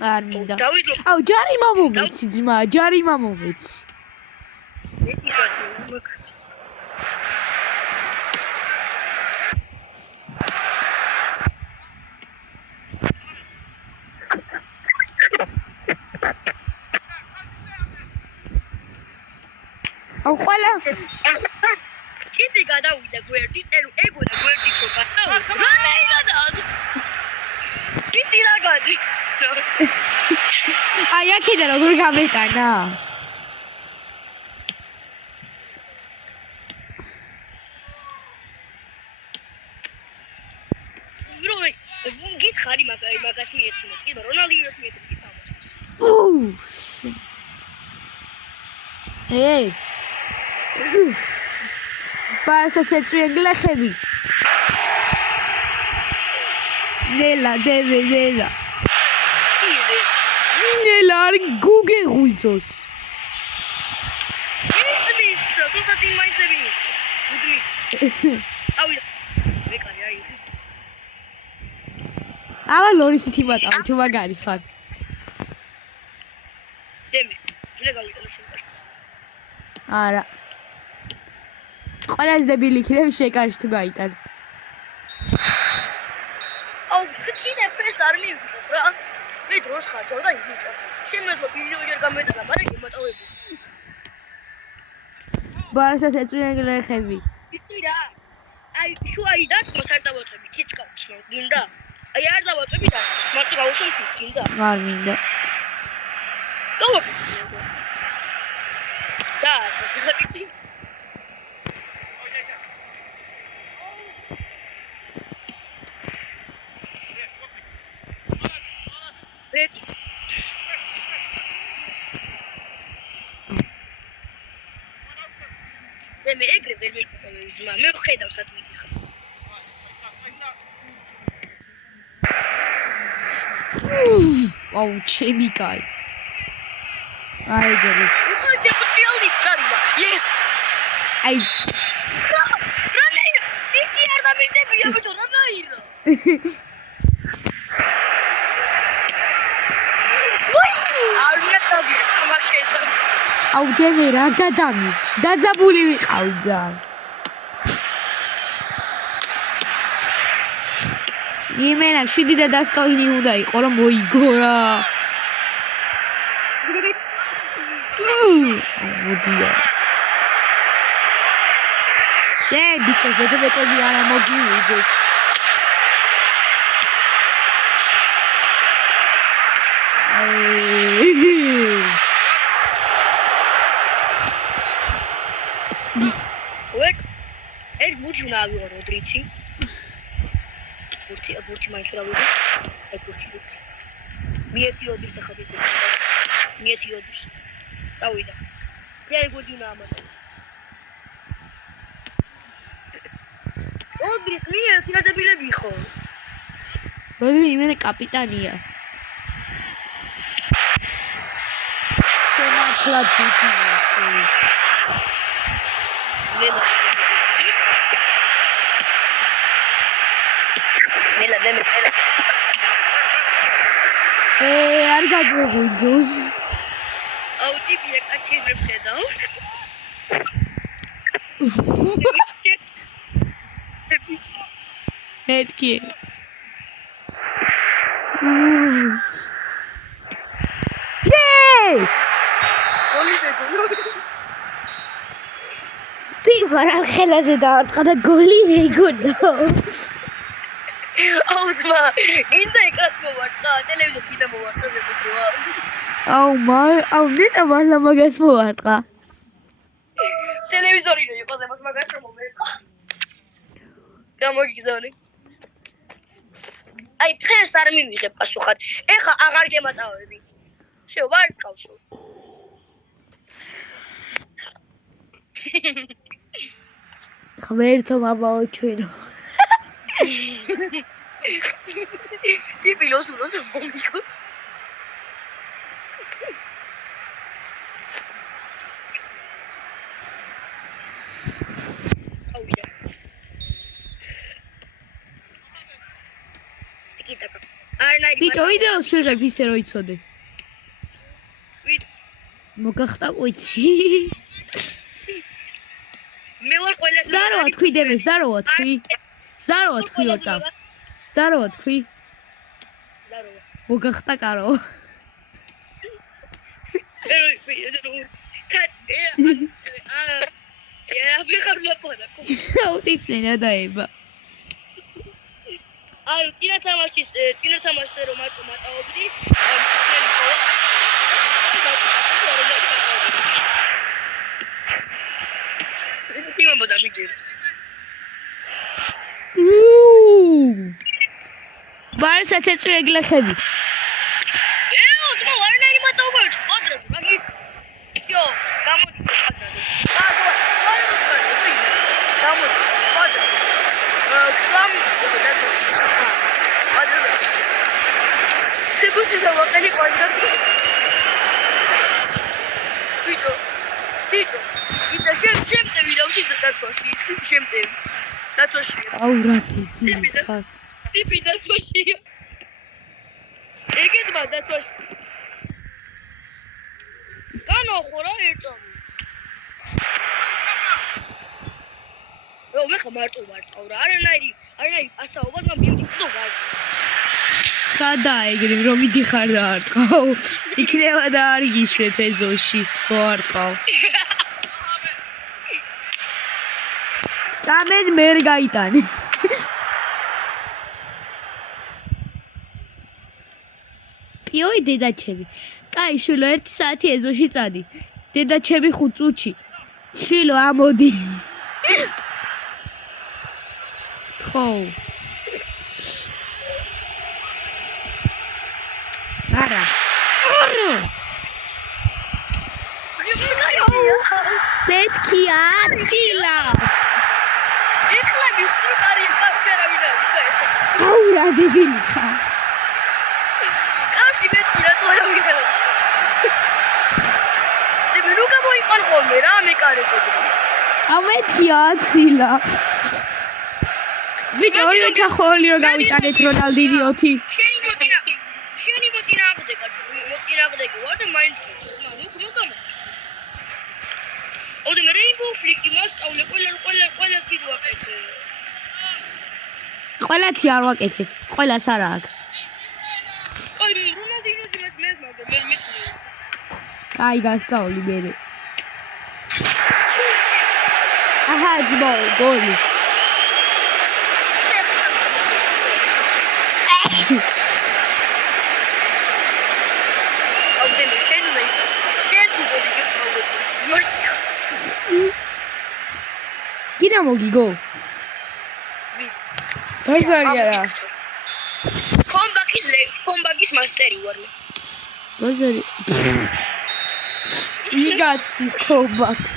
არ მინდა. დავიდო. აუ ჯარიმა მომეცი ძმა, ჯარიმა მომეცი. ერთი კაცი მაგ. აუ ყველა ტიპი გადავიდა გვერდით, ეგონა გვერდით რო გადავიდა. რა მეირადა? ტიპი რა გადი? აი აქედან როგორ გამეტანა? ვიროი, გითხარი მაგას მიეცინოთ, კიდე რონალდინოს მიეცინოთ თამაშს. ეი. ბარსას ეწვიან გლეხები. ნელა დეველა. ნელა არ გუგეღვიძოს. ამა ლორისით იმატავი თუ მაგარი ხარ. დემე, ძლა გავიტანო შენ. არა. ყველაზე დებილი იქნები შეკარში თუ გაიტან. აუ, კიდე ფრეს არ მივიღებ რა. მე დროს ხარჯავ და იმიჭა. შემეძლო ვიდეო ჯერ გამეტანა, მაგრამ იმატავები. ბარსას ეწვიან გლეხები. იცი რა? აი, შუայի დარტყმას არ დავაწები, თიც გავხსნო, გინდა? აი, არ დავაწები და მარტო გავუსვენ თიც, გინდა? არ მინდა. გავაკეთე. და, ზაკიტი. მე ეგრე ვერ მეკითხები ძმა მე ვხედავ სად მიდიხარ აუ ჩემი კაი აი გერი უხარ შეგვიალდი წარია yes აი რანაირა დიდი არ დამიდებია ბიჭო რანაირა არ მეტავი მაგეთა აუ დემე რა გადამიჩ დაძაბული ვიყავ ძალიან იმენა 7 და დასტოინი უნდა იყო რომ მოიგო რა მოდია შე ბიჭო ზედმეტები არა მოგივიდეს ეს ბურთი უნდა ავიღო როდრიცი ბურთი მაინც რა ვიღო ეს ბურთი მიესი როდის ახლა ეს მიესი როდის დავიდა მე ბურთი უნდა ამატო როდრის მიესი დადებილები ხო როდრი იმენა კაპიტანია შემართლა თვითონ არ გაგვიძოს აუ ტიპია კაცის მეფედაო ეთქი Ты варал ხელაზე დაარტყა და გოლი ეგონო. აუ ძმა, ინდა ეკრანს მოვარტყა, ტელევიზორს კიდე მოვარტყა ზებუქროა. აუ ნეტა მართლა მაგას მოვარტყა. ტელევიზორი რო იყო ზემოთ მაგას რომ მოვერტყა. გამოგიგზავნე. აი ფერს არ მივიღებ პასუხად. ეხა აღარ გემაწავები. შევ ვარტყავ შევ. ღმერთო მამაო ჩვენო. ტიპი ლოსულოს მომიგოს. აუიდა. ტიკიტაკა. არნაირი. ბიჭო ვიდეოს ვიღებ ისე რომ იცოდე. ვიც მოგახტა ყვითი. მე ვარ ყველა Здорово, თქვი დემე, здорово, თქვი. Здорово, თქვი ორწა. Здорово, თქვი. Здорово. მოგახტა კარო. აუ ტიპსენა დაება. აი, წინა თამაშზე რომ მარტო მატაობდი, ისინი ყოლა. ტიმო მოდამიჯერს. ბარსაც ეწვი ეგლეხები. თქო, არნაირი მატაობა კვადრატი, მაგით. იო, გამოდი კვადრატი. გამოდი კვადრატი. კვამ კვადრატი. სებუსი დავაყენი კვადრატი. ბიჭო. ისა შემდეგ ვიდაოში დაწვაში, შემდეგ. დაწვაში. აუ რატი ხარ? ტიპი დაწვაშია. ეგეთმა დაწვაში. კანო ხო რა ერთომი. მე ხა მარტო ვარტყავ რა. არანაირი ასაობა და მივიდი და ვარტყავ. სადა ეგრე რომ მიდიხარ და არტყავ. იქნება და არ იგიშვებ ეზოში. ვარტყავ. წამენ მერ გაიტანე. პიოი დედაჩემი. კაი შვილო 1 საათი ეზოში წადი. დედაჩემი 5 წუთში. შვილო ამოდი. ხო. არა. მეთქია ცილა. ეხლა ვიხდროთ არის პარკერა ვინაიდა ეს. აურა დებილი ხარ. კავშირი მეცი რა თქმა უნდა. მე ნუ გამოიყარ ხოლმე რა მე კარეს ეგრე. ამეთქია ცილა. ვიჭო ორივე ჩახოლი რომ გავიტანეთ რონალდინიოთი. შენი მოწინააღმდეგე ვარ და მაინც ნუ გამო. ოდე მე რეინბოუ ფლიკი მასწავლე ყველა კიდე ვაკეთე. ყველათი არ ვაკეთებ. ყველას არა აქვს. აი რონალდინიოთი მე მაგრამ მე კაი გასწავლი მე. აჰა ძმო გოლი. Kina mogigó. Bazarja. Comeback is masteri war. Bazarja. You got these comebacks.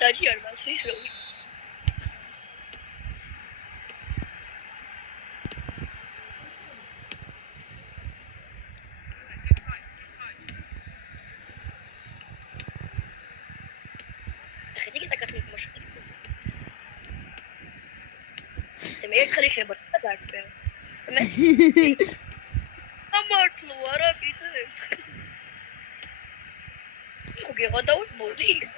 Tajir was is lo. خليك تكسر المشكلة. تمام خليك شباب تعرف. تمام. أمر لورا كده. خوكي غدا وبودي.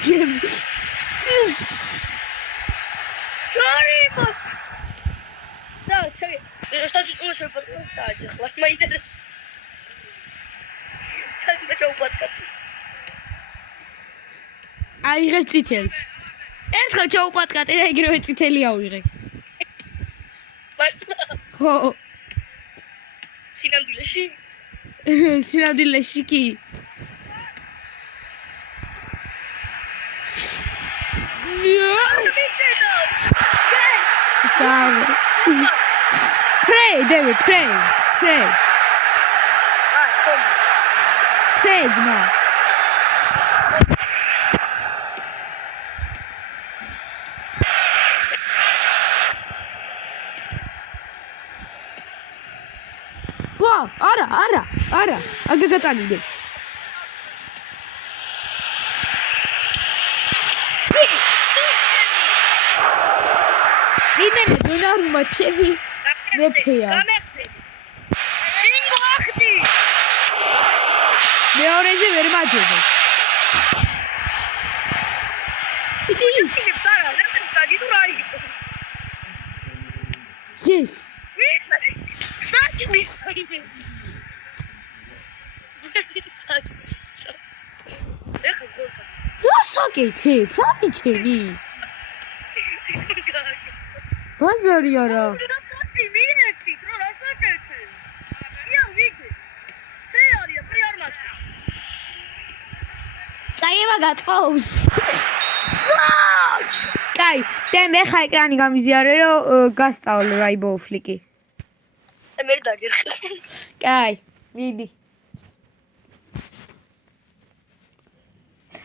Jim. Sorry, but. استاذ اوش بالرصاص خلاص ما يدرس استاذ جوبتك აიღებ წითელს. ერთხელ ჩაუპატკატე და ეგრევე წითელი ავიღე. ხო. სინამდვილეში კი. Salve. Pray, David, pray. Pray. Pray, man. Wow, ara. Agakatani de. Rimene, donaruma chevi. მეფეა. სინგო ახდი. მეორეზე ვერ მაჯობებ. იდი. Yes. რასაკეთე? ფრაპიჩენი. ბაზარი არა. წაიება გაწოვს. კაი, და მე ხა ეკრანი გამიზიარე რომ გასწავლე რაიბოუ ფლიკი. მე დაგერხე. კაი, მიდი.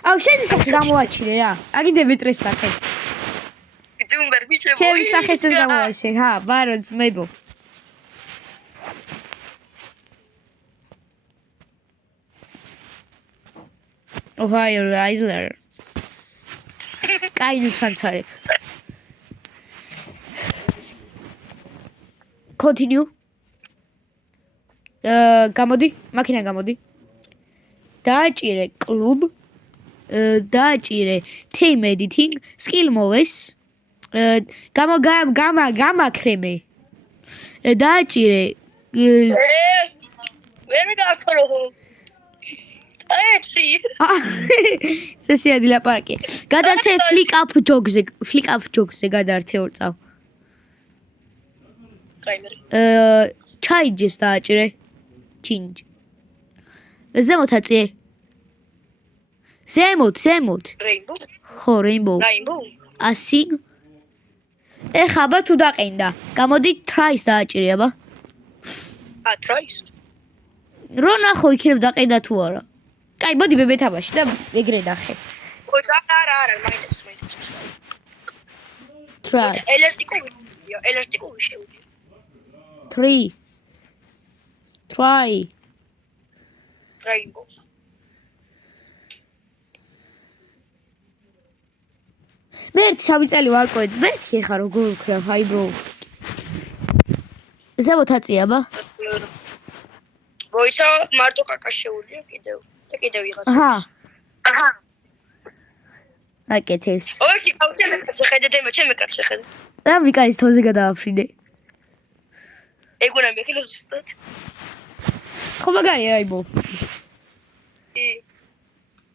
აუ შენი სახე გამოაჩინე რა. აგი დემეტრეს სახე. ჯუმბერ მიჩემო. ჩემი სახეს ეს გამოაჩინე, ჰა, ბარონს მედო. Ohio Reisler. კაი ნუცანცარი. Continue. გამოდი, მაქინა გამოდი. დააჭირე კლუბ. დააჭირე team editing, skill moves. გამაქრემე. დააჭირე ვერ გაქრო. სესია დილაპარაკი. გადართე flick up jokes-ზე გადართე ორ წავ. ჩაიჯეს დააჭირე. ჩინჯ. ზემოთ აწიე. ზემოთ. რეინბო? ხო, Rainbow. Rainbow? Asig. ეხა აბა თუ დაყენდა. გამოდი try-ს დააჭირი აბა. Try-ს? რო ნახო იქნებ დაყენდა თუ არა. კაი, მოდი ბებეთაბაში და ეგრე ნახე. არა, მაინც. Try. ელასტიკური შეუძლია. 3. Try. Rainbow. მე ერთი 3 წელი ვარკვევ. მეთქი ხა როგორ ვქრა, hi bro. ზემოთ აწია აბა. მოიცა მარტო კაკა შეუძლია კიდევ. და კიდევ ვიღაც. აჰა. აკეთებს. ორი აუცილებლად შეხედე და ჩემი კაც შეხედე. და ვიკარის თოზე გადააფრინე. ეგონა მეკილე ზუსტად. ხო მაგარი რაიბო.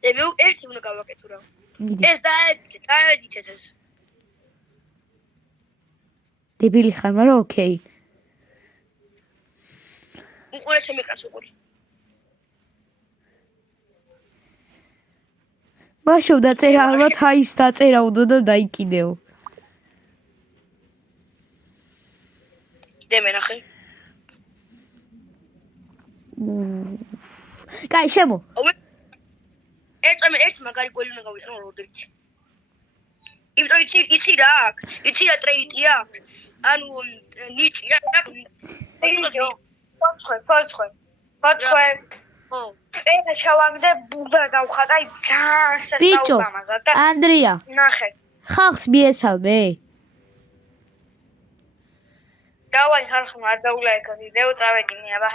მე ერთი უნდა გავაკეთო რა. მიდი. ეს დაედით ეს. დებილი ხარ, მაგრამ ოკეი. უყურე ჩემი კაც უყურე. მაშინ დაწერა ალბათ აის დაწერა უნდა და დაიკიდეო. დე მენახე. კაი, შემო. ერთ მაგარი გოლი უნდა გავიტანო როდერჩი. იმიტომ იცი რა აქ? იცი რა ტრეიტი აქ? ანუ ნიჭი რა აქ? ფოცხე. ხო. ეხა ჩავაგდე ბუდა დავხატა, აი ძალიან ბიჭო, საუბამაზად და ანდრია, ნახე. ხალხს მიესალმე? დავაი ხალხმა არ დაულაიქა ვიდეო წავედინე აბა.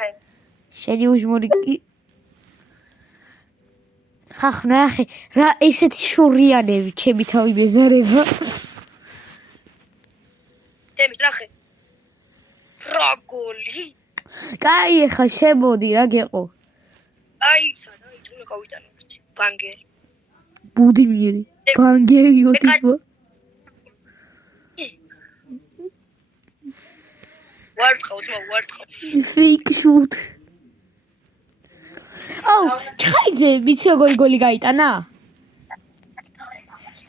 შენი უჟმური ხახ ნახე, რა ესეთი შურიანები, ჩემი თავი მეზარება. დემის ნახე. რა გოლი? კაი, ეხა შემოდი, რა გეყო? აი სადა, უნდა გავიტანო ერთი. ბანგერი. ბუდიმირი. ბანგერიო ტიპა. ვარტყავ. Fake shoot. ჩხაიძე, ვიცი როგორი გოლი გაიტანა?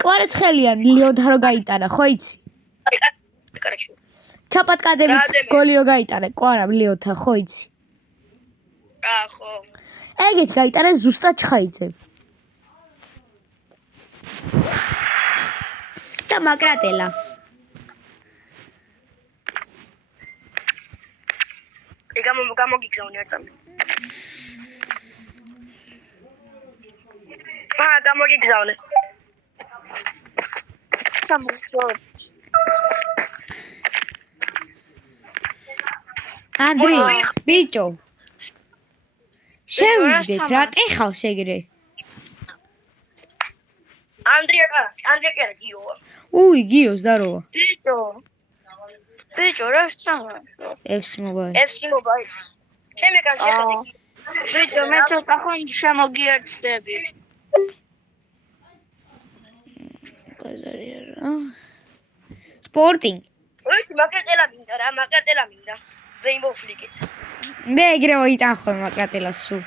კვარაცხელიან ლიოდარო გაიტანა, ხო იცი? კარგი. ჩაპატკადებით გოლი რო გაიტანა, კვარა ლიოთა, ხო იცი? ხო. ეგეთ გაიტანა ზუსტად ჩხაიძე. და მაკრატელა. გამოგიგზავნე აწამი. გამოგიგზავნე. ანდრი, ბიჭო. შევიდეთ რა ტეხავს ეგრე. ანდრია კარა გიოა. უი, გიოს დაროა. ბიჭო, რა სწავლა? FC Mobile. FC Mobile. ჩემი კაც შეხედე. ბიჭო, მე ცოტა ხანი შემოგიერთდები. ბაზარია რა. Sporting. ოი, მაკრატელა მინდა. Rainbow Flick-ით. მე ეგრე ვიტანხო მაკრატელას სულ.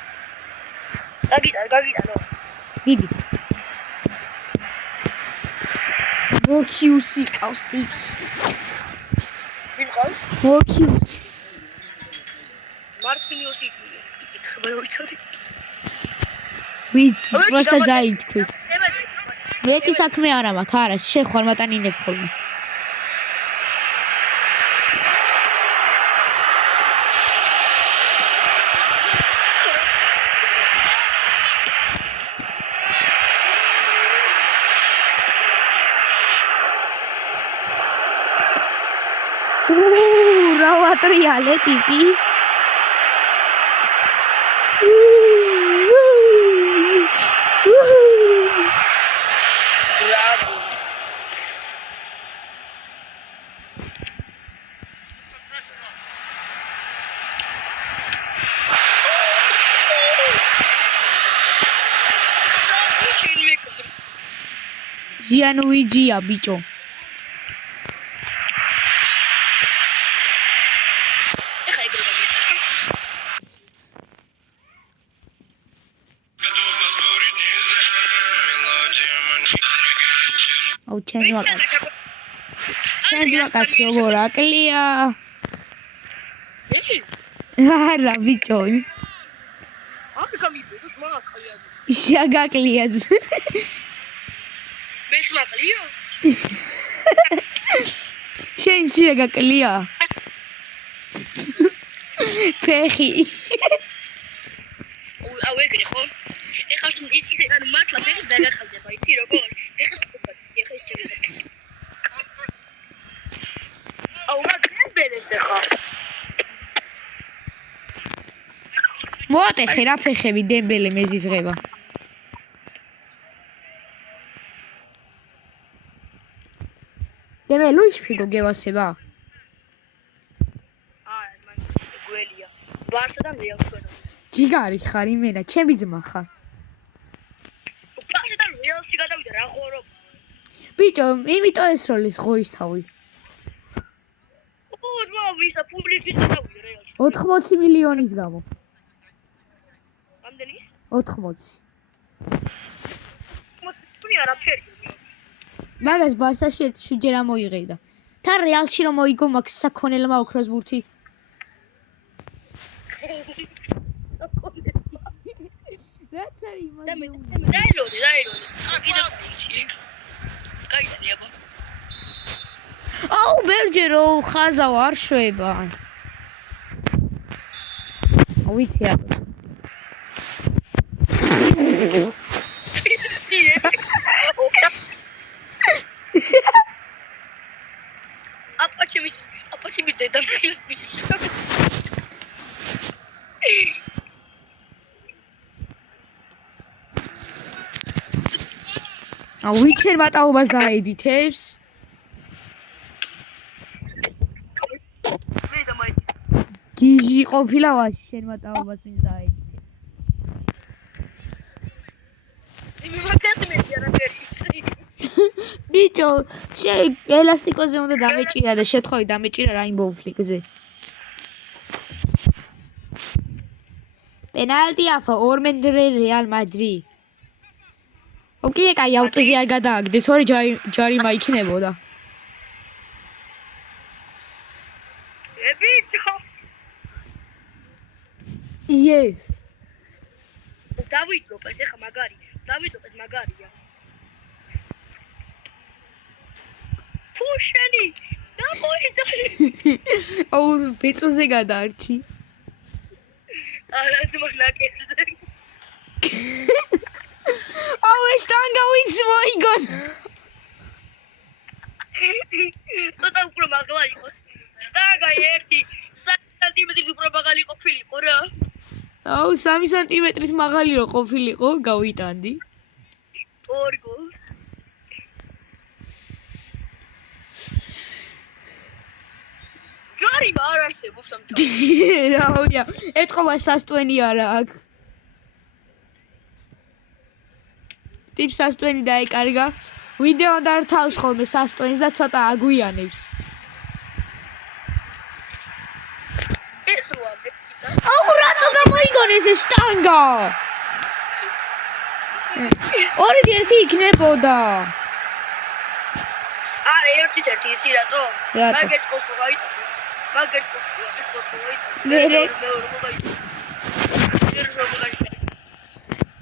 გაგიტანო. დიდი. Vorkiusi ყავს ტიპს. ვინ ყავს? Vorkiusi. მარტინიოსი. ხება ვიცოდი. ვიცი, პროსტა დაითქვი. მეტი საქმე არა მაქვს, არა, შეხوار მატანინებ ხოლმე. რა ვატრიალე ტიპი. Gianluigi bicho. აუ ჩემი ვაკაცი როგორ აკლია არა ბიჭო აქ გამიბედოთ მაგაკლია შაგაკლიაც მესმაკლია შენ შაგაკლია ფეხი აუ ეგრე ხო ეხლა ის ან მართლა ფეხი დაგახალდება იცი როგორ ეხლა შეიძლება აუ რა გებელეს ეხლა მოატეხე რა ფეხები დემბელე მეზიზღება დემე ლუის ფიგო გევასება არა მან გველია ბარსა და რეალს ვენა ჯიგარი ხარ იმენა ჩემი ძმა ხარ ბარსა და რეალში გადავიდა რა ხორო ბიჭო იმიტომ ეს როლის ღორის თავი ო ძმა ვისა პუბლიკის გადავიდა რეალში 80 მილიონის გამო ამდენი 80 მოწუნი არაფერი მაგას ბარსაში შუჯერ ამოიღებდა თან რეალში რომ მოიგო მაგ საქონელმა ოქროს ბურთი რაც არის იმაზე დაილოდი კიდე კაი აბა აუ ბერჯერო ხაზავ არ შვება ვიცი აბა აპაჩიმის დედა ფილს აუ ვიჩერ მატაობას დაედითებს მე და მაი გიჟი ყოფილა ვაში შენ მატაობას ვინც დაედითებს იმი მაგას მე არაფერი ბიჭო შენ ელასტიკოზე უნდა დამეჭირა და შეთხოვი დამეჭირა რაინბოუ ფლიკზე პენალტი აფა ორმენდრე რეალ მადრი ოკეი კაი ავტოზე არ გადააგდეს ორი ჯარიმა იქნებოდა ბიჭო yes დავიდროპეს ეხა მაგარია ფუშენი დამოიძალე აუ ბეწოზე გადაარჩი არა ზმანაკერზე აუ შტანგა ვინც მოიგონ ცოტა უფრო მაგლა იყოს შტანგა 1 სანტიმეტრის უფრო მაგალი ყოფილიყო რა აუ 3 სანტიმეტრის მაღალი რო ყოფილიყო გავიტანდი 2 გოლს ჯარი არ არსებობს ამ რაია ეთქობა სასტვენი არა აქ ტიპ სასტვენი დაეკარგა ვიდეო დართავს ხოლმე სასტვენს და ცოტა აგვიანებს ეს როა აუ რატო გამოიგონ ეს შტანგა ორი ერთი იქნებოდა არა ერთი ისი რატო მაგეთ კოსო გაიტანე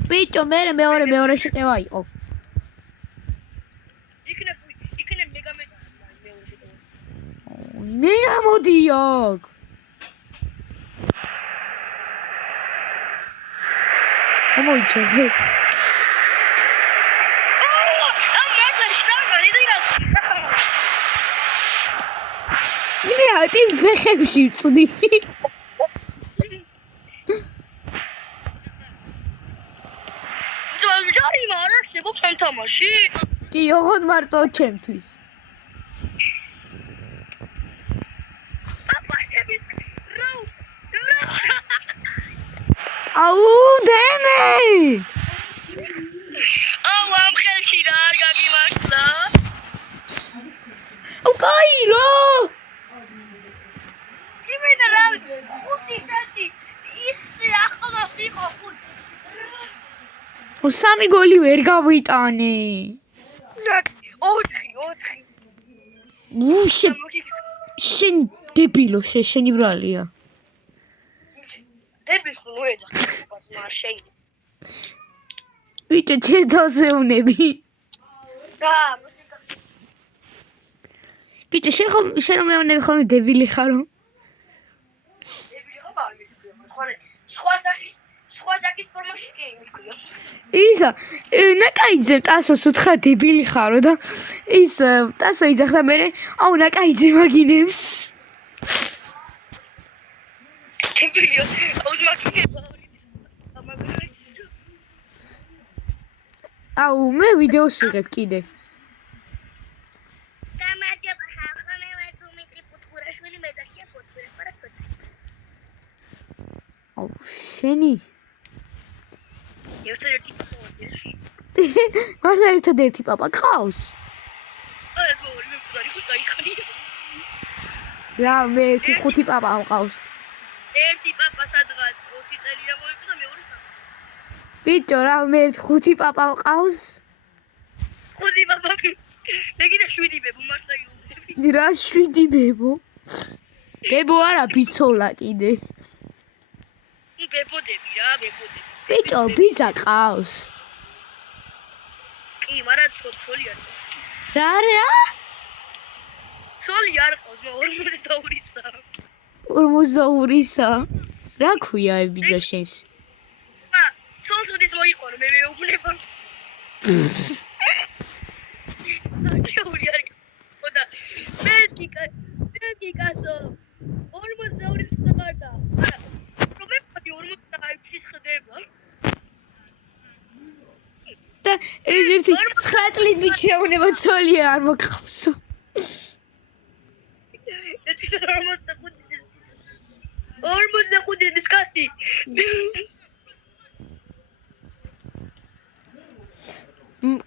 ბიჭო მეორე შეტევა იყო იქნებ მეგამედალი მეორე შეტევა მე ამოდი აქ ამოიჩე მე ატი ფეხებში ვწვდი ჯარი არ არსებობს ამ თამაში კი ოღონდ მარტო ჩემთვის აუ დემე აუ ამ ხელში რა არ გაგიმართლა აუ კაირო იმენა რა ხუთი ხუთი ის ახლა იყო ხუთი სამი გოლი ვერ გავიტანე. ოთხი შენ დებილო, შენი ბრალია. დების მოედა. მას შეიძლება. ბიჭო, ჩეთოზე უნები. და ბიჭო, შენ რომ მეუნები ხოლმე დებილი ხარო? დები ხომ არ მითქვია, ხოლმე სხვა საკის ფორმაში კი მითქვია. ისა, ნაკაიძე ტასოს უთხრა დებილი ხარო და ის ტასო იძახდა მერე, აუ ნაკაიძე მაგინებს. დებილია, აუზ მაგინება. აუ მე ვიდეოს ვიღებ კიდე. გამარჯობა ხალხო, მე ვარ დუმიტრი პუთხურაშვილი, მე დაქია ფოცვირე, პარაკოც. აუ შენი ერთადერთი პაპაოდი. მართლა ერთადერთი პაპა ყავს? აი, მე მკვდარი ხუთი ხანი. რა, მე ერთი ხუთი პაპა მყავს. ერთი პაპა სადღაც 20 წელია მოიყვნა, მეორე სადღაც. ბიჭო, რა, მე ერთი ხუთი პაპა მყავს? ხუთი პაპა. მე კიდე 7 ბებო მართლა იუბნები. რა 7 ბებო? ბებო არა, ბიცოლა კიდე. ბებოდები რა, ბებოდები. ბიჭო, ბიძა ყავს. კი, მაგრამ ცოლი არ ყავს. რა რა? ცოლი არ ყავს, მე 42-ისა. 42-ისა? რა ქვია ბიძა შენს? ცოლს მოიყორო, მე მეუბნება. ჯოური არ ყოდა. მე კიკასო 42-ისა გარდა. არა, პრობლემები 46-ის ხდება. და ერთი 9 წლის ბიჭი უნდა ცოლი არ მოგყავსო. ეს 45-ის კაცი.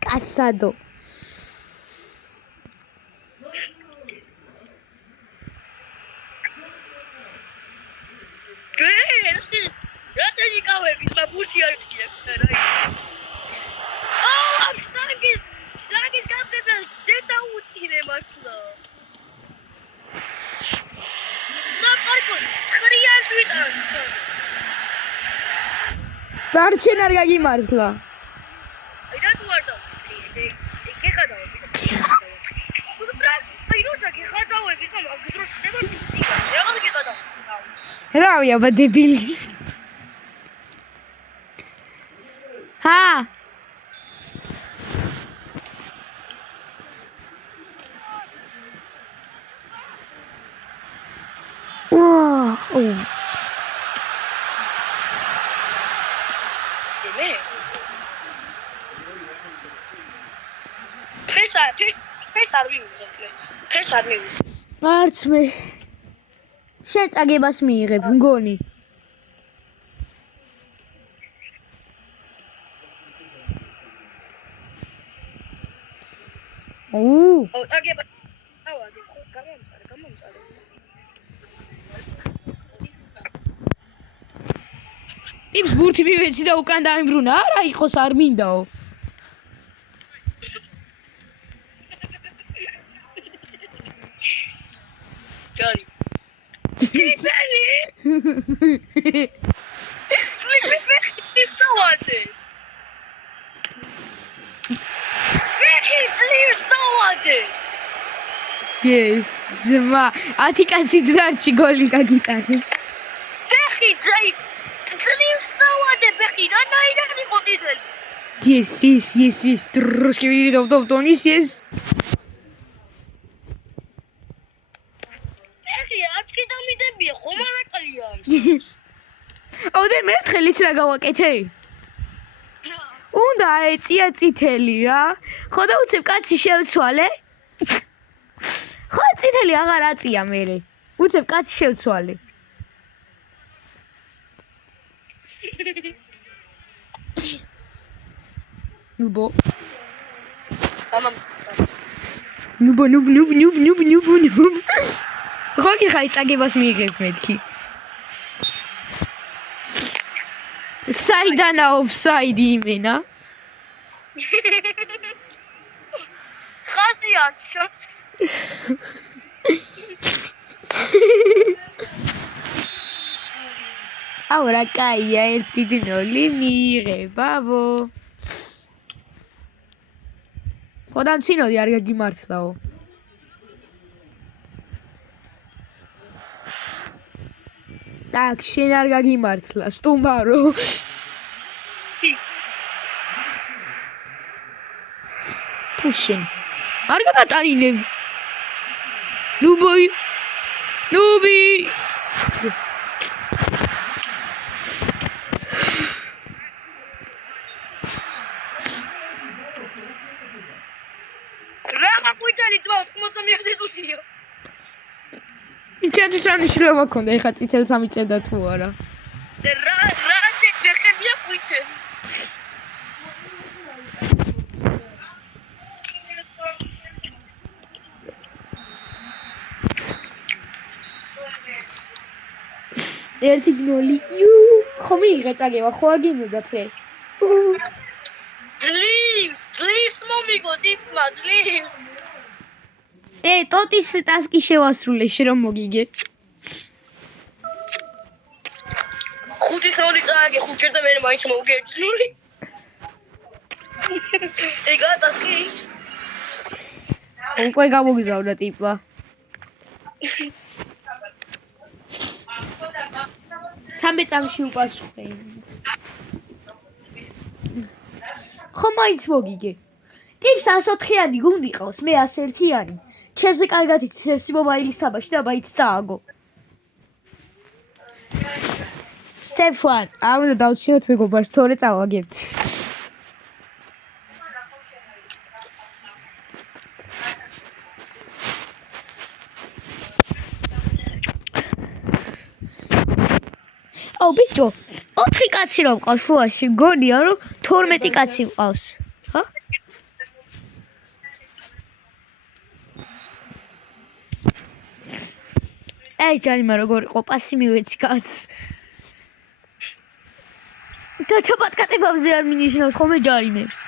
კასადო. რა ნიკავების ბაბუში არ ხდება რა. აუ, საგის გაფრება ზედა უტირე მართლა. და პარკო, ხრიან ვიტან. მარჩენ არ გაგიმართლა. აი რა თუ არ დავწი. ეხადაო. აი როცა გეხადაოები და მაგდროს ხდება ტიკა. რაღაც გეხადაო. რა ვიაბა დებილი. ჰა. ვაუ. მე ფეს არ ვიუძებ. ფეს არ მივუძებ. არც მე შეწაგებას მიიღებ მგონი. ოუ, აგება. აუ, ხო, გამომწარე. იმს ბურთი მივეცი და უკან დაიმბრუნა. არა იყოს არ მინდაო. ჯარი. ძელი. მე სტოვაზე. Yes, ძმა, 10 კაცი დარჩი გოლი გაგიტანე. ბეხი ძაი. ძლივ სტოვაზე ბეხი რა ნაირად იყო დიზელი. Yes. Troszkę widział to nic jest. ბეხი აკი დამიდებია ხომ არ აყალია. აუდე მე ხელის რა გავაკეთე? უნდა ეწია წითელი რა. ხო და უცებ კაცი შევცვალე. ხო წითელი აღარ აწია მერე. უცებ კაცი შევცვალე. ნუბო. ნუბ. ხო კი ხაი წაგებას მიიღებ მეთქი. საიდანა ოფსაიდი იმენა. ხაზია შო. აუ რა კაია 1-0 მიიღე ბაბო ხოდა მცინოდი არ გაგიმართლაო так შენ არ გაგიმართლა სტუმარო თუშენ არ გაგატარინებ ნუბი რა გაყვიტარი თვა 91 წუთია ჩემთვის რა მნიშვნელობა ქონდა ეხა წითელს ამიწევდა თუ არა რა შეხებია ყვიტეს ერთი გნოლი ხომ მიიღე წაგება ხო არ გინდა ფრე ძლივს მომიგო დიფმა ძლივს ტოტის ტასკი შევასრულე რომ მოგიგე 5 ხეული წააგე 5 ჯერ და მე მაინც მოვგერძლული ეგა ტასკი უკვე გამოგზავნა ტიპა სამი წამში უპასუხე ხო მაინც მოგიგე ტიპს 104-იანი გუნდი ყავს მე 101-იანი ჩემზე კარგად იცის მობაილის თამაში და მაინც წააგო Step 1 არ უნდა დავჩინოთ მეგობარს თორე წავაგებთ აუ ბიჭო 4 კაცი რომ ყავს შუაში გონია რომ 12 კაცი ყავს ხა ეს ჯარიმა როგორ იყო პასი მივეცი კაცს და ჩაპატკატებებზე არ მინიშნავს ხოლმე ჯარიმებს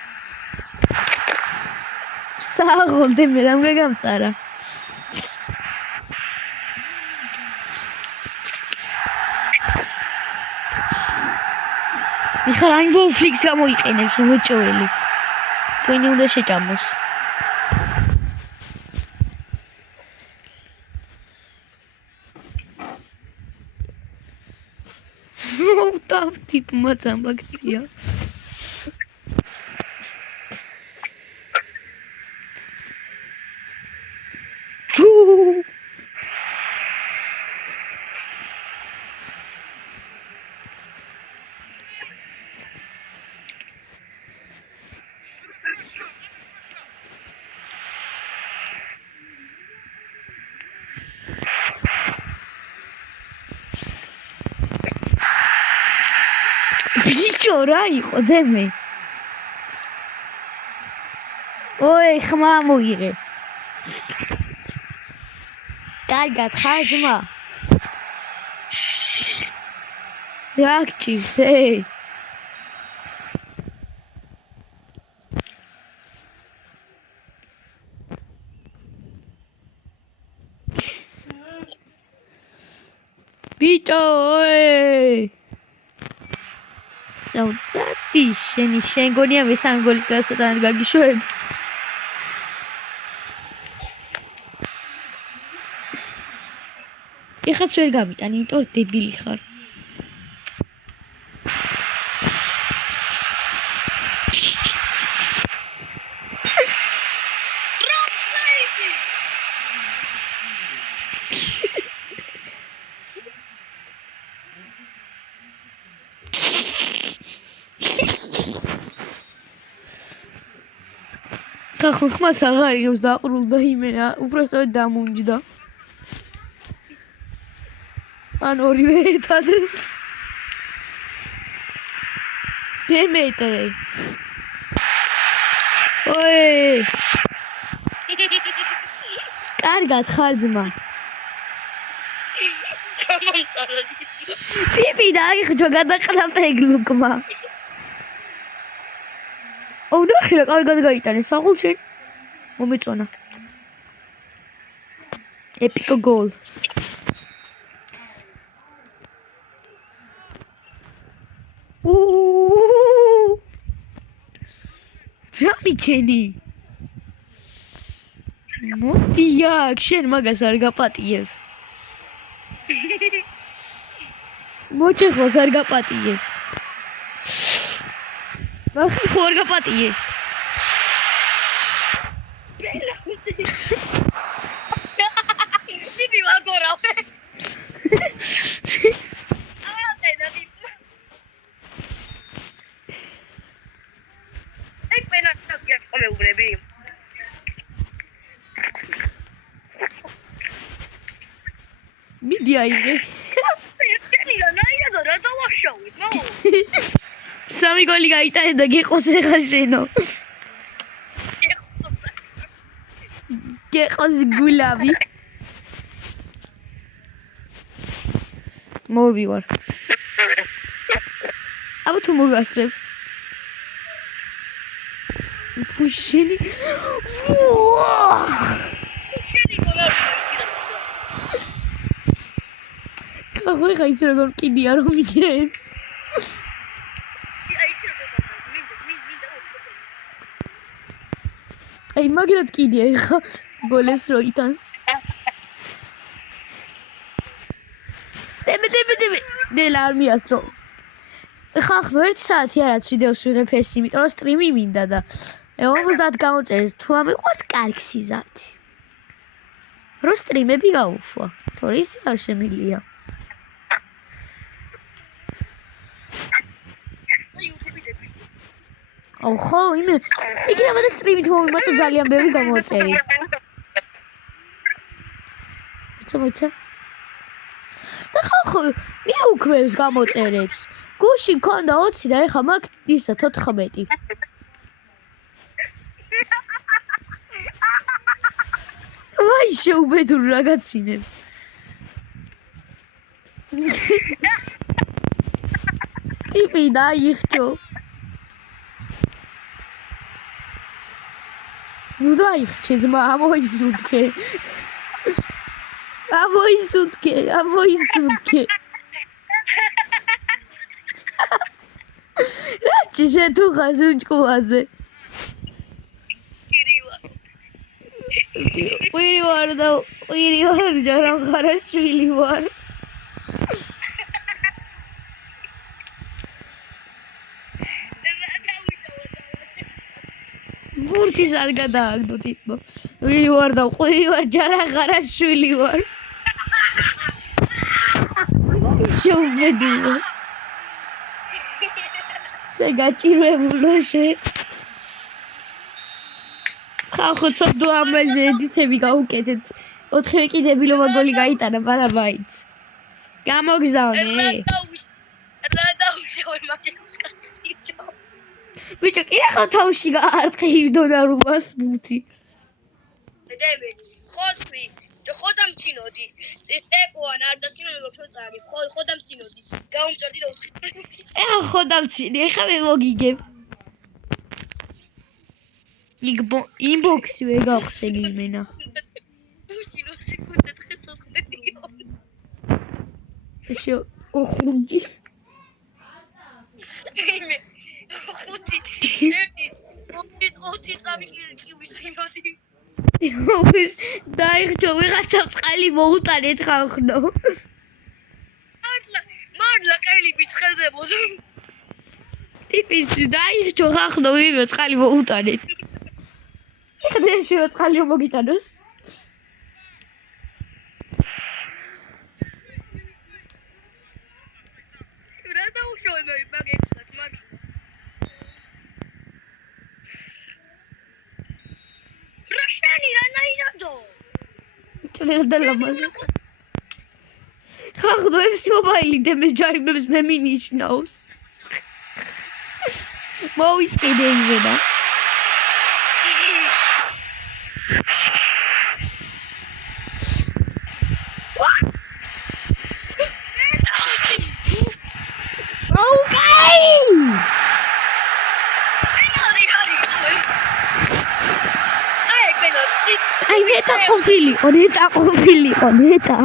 საღოლდე მე რამ გაგამწარა მიხა რაინბოუ ფლიქს გამოიყენებს მოჭოველი თქვენი უნდა შეჭამოს Там тип мацамбакция. Чу. ბიჭო რა იყო დემე ოი ხმა მოიღე კარგად ხარ ძმა რა გჭირს ბიჭო ოი წავწადი შენ გონია მესამე გოლის გასატანად გაგიშვებ ეხაც ვერ გამიტან იმიტომ დებილი ხარ ხახხმას აღარ იღებს დაყრულდა იმენა უბრალოდ დამუნჯდა ან ორივე ერთად დემეტრე ოი კარგად ხარ ძმა პიპი დაიხჯო გადაყრა პეგლუკმა აუ ნახე რა კარგად გაიტანე საღოლში მომეწონა ეპიკო გოლ. ჯამიკენი. მოდი აქ, შენ მაგას არ გაპატიებ. მოჭეხოს არ გაპატიებ. ნახე ხო არ გაპატიე. Bibi ancora. Ei pena come ulebi. მიდი აიღე. სამი გოლი გაიტანე და გეყოს ეხა შენო. გეყოს გულავი. მორბი ვარ. აბა თუ მოგასწრებ. ფუშენი. ხო ხა იცი როგორ კიდია რომ იგებს. აი მაგრად კიდია ხა გოლებს რო იტანს. დელა არ მიასრო. ხა ხო 1 საათი არაც ვიდეოს ვიღებ ეს იმიტომ რომ სტრიმი მინდა და 50 გამოწერეს თუ ამიყვართ კარგი სიზავთი. რო სტრიმები გაუშვა. თორე ის არ შემილია. ხო, იქნება და სტრიმით მომიმატო ძალიან ბევრი გამოვაწერი. მოიცა. და ხო, მიუქმებს გამოწერებს. გუში მქონდა 20 და ეხა მაგ ისა 14. ვაი, შეუბედურ რაღაცინებს. ტიპი დაიხჭო. ნუ დაიხჭე ძმა, ამოიზუდკე. რაჭი შეთუხაზე უჭკუაზე. ყვირი ვარ ჯარამ ხარაშვილი ვარ. ბურთის არ გადააგდო ტიპო. ყვირი ვარ და ყვირი ვარ ჯარამ ხარაშვილი ვარ. შეუბედურა. შეგაჭირებულო შე. ხალხო ცოდო ამაზე ედიტები გავუკეთეთ. 4 კიდებილობა გოლი გაიტანა, მაგრამ მაინც. გამოგზავნე. ბიჭო, კი ახლა თავში გაარტყივდო და რუბას ბუთი. ხოთი, ხოდამ წინოდი. სტეპოან არ დაცინო მეგობრებო, ხოდამ წინოდი. გაუმწორდი და 4. ეხა ხოდამ წინი, ეხა მე მოგიგებ. ინბოქსი ვერ გავხსენი იმენა. ესე ოხუნჯი. დაიხჭო ვიღაცა წყალი მოუტანეთ ხალხნო. მარლა ყელი ბიჭხელებოდ. ტიპის დაიხჭო ხალხნო ვიღაცა წყალი მოუტანეთ. ეხლა შევა წყალი რომ მოგიტანოს. რა დაუშოვე მე მაგეცას მარლა. რაშენი რა ნაინადო? წლელა და ლამაზი. ხალხნო ეს მობაილი დემეს ჯარიმებს მე მინიშნავს. მოვისყიდე იმენა. ნეტა ყოფილიყო, ნეტა.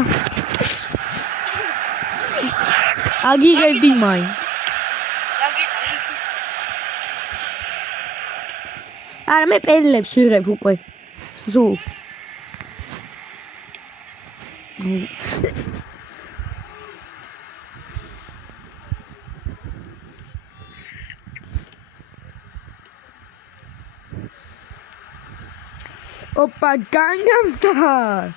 აგიღებდი მაინც. არა მე პენლებს ვიღებ უკვე. სულ. Oppa Gangnam Style.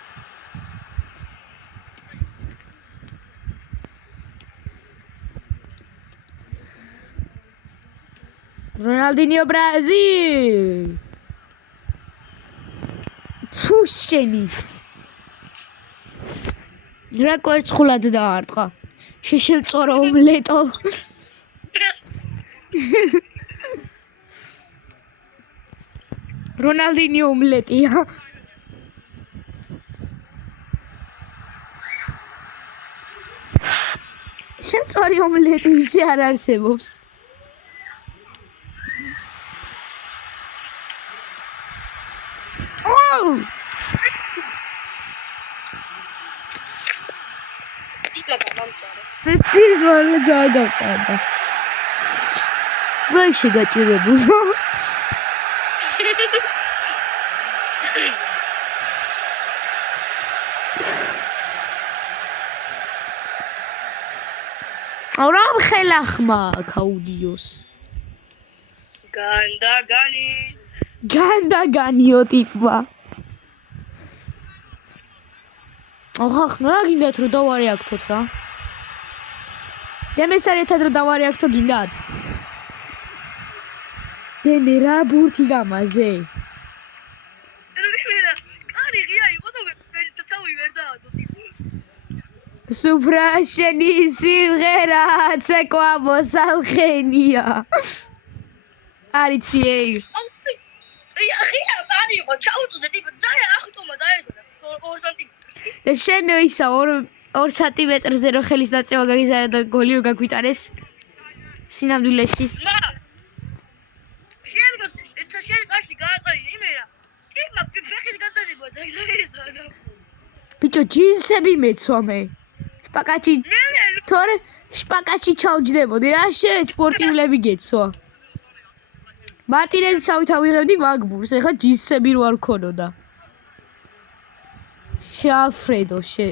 Ronaldinho Brasil. Pushcheni. რა კვერცხულად დაარტყა. შეშევწორო ომლეტო. Ronaldinho ომლეტია. შეწორი ომლეტი ისე არ არსებობს. ეს ვარლა დააგავწარდა. ვაი შეგაჭირებულო. რა ხელახმა აუდიოს. განდაგანიო ტიპა. ახახ, რა გინდათ რომ დავარეაქტოთ რა? დემესთან ერთად რომ დავარეაქტო გინდათ? დემე რა ბურთი გამაზე? სუფრაშენი სიმღერა ცეკვა მოსალხენია. არიცი ей. და შენ ისა 2 სანტიმეტრზე რო ხელის დაწევა გაგიზარა და გოლი რო გაგვიტანეს სინამდვილეში. ბიჭო ჯინსები მეცვა მე. შპაკაჩი თორე შპაკაჩი ჩავჯდებოდი რა შე სპორტიულები გეცვა. მარტინეზისავით ავიღებდი მაგბურს, ეხლა ჯინსები რო არ ქონოდა. შეალფრედო შე.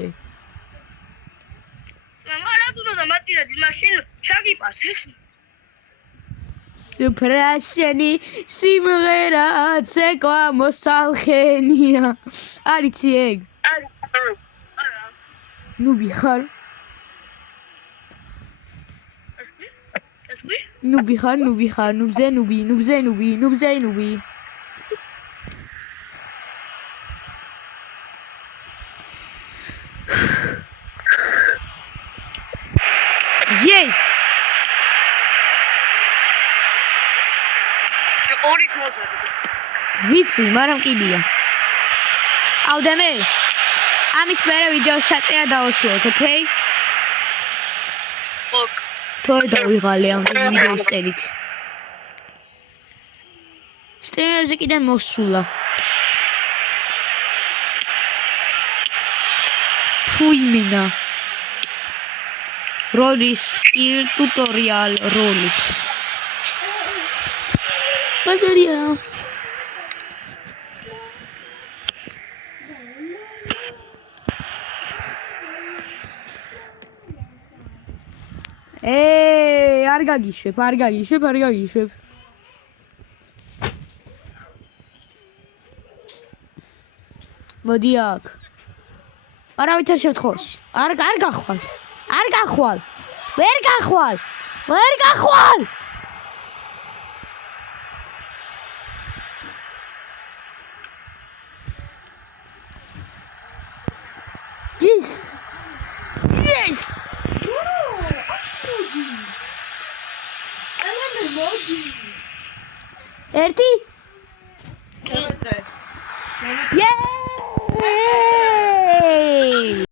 სუფრაშენი სიმღერა ცეკვა მოსალხენია. არიცი ეგ? ნუბი ხარ? ნუბი ხარ, ნუბზე ნუბი. Yes. ვიცი, მაგრამ კიდია. აუდემე. ამის მერე ვიდეოს ჩაწერა დაუსრულოთ, ოკეი? ოკ. თორე დავიღალე ამ ვიდეოს წერით. სტრიმერზე კიდე მოსულა. ფუიმენა. როლის სტილ ტუტორიალ როლის. ბაზარია. არ გაგიშვებ. მოდი აქ. არავითარ შემთხვევაში. არ გახვალ. ვერ გახვალ. Yes. ერთი?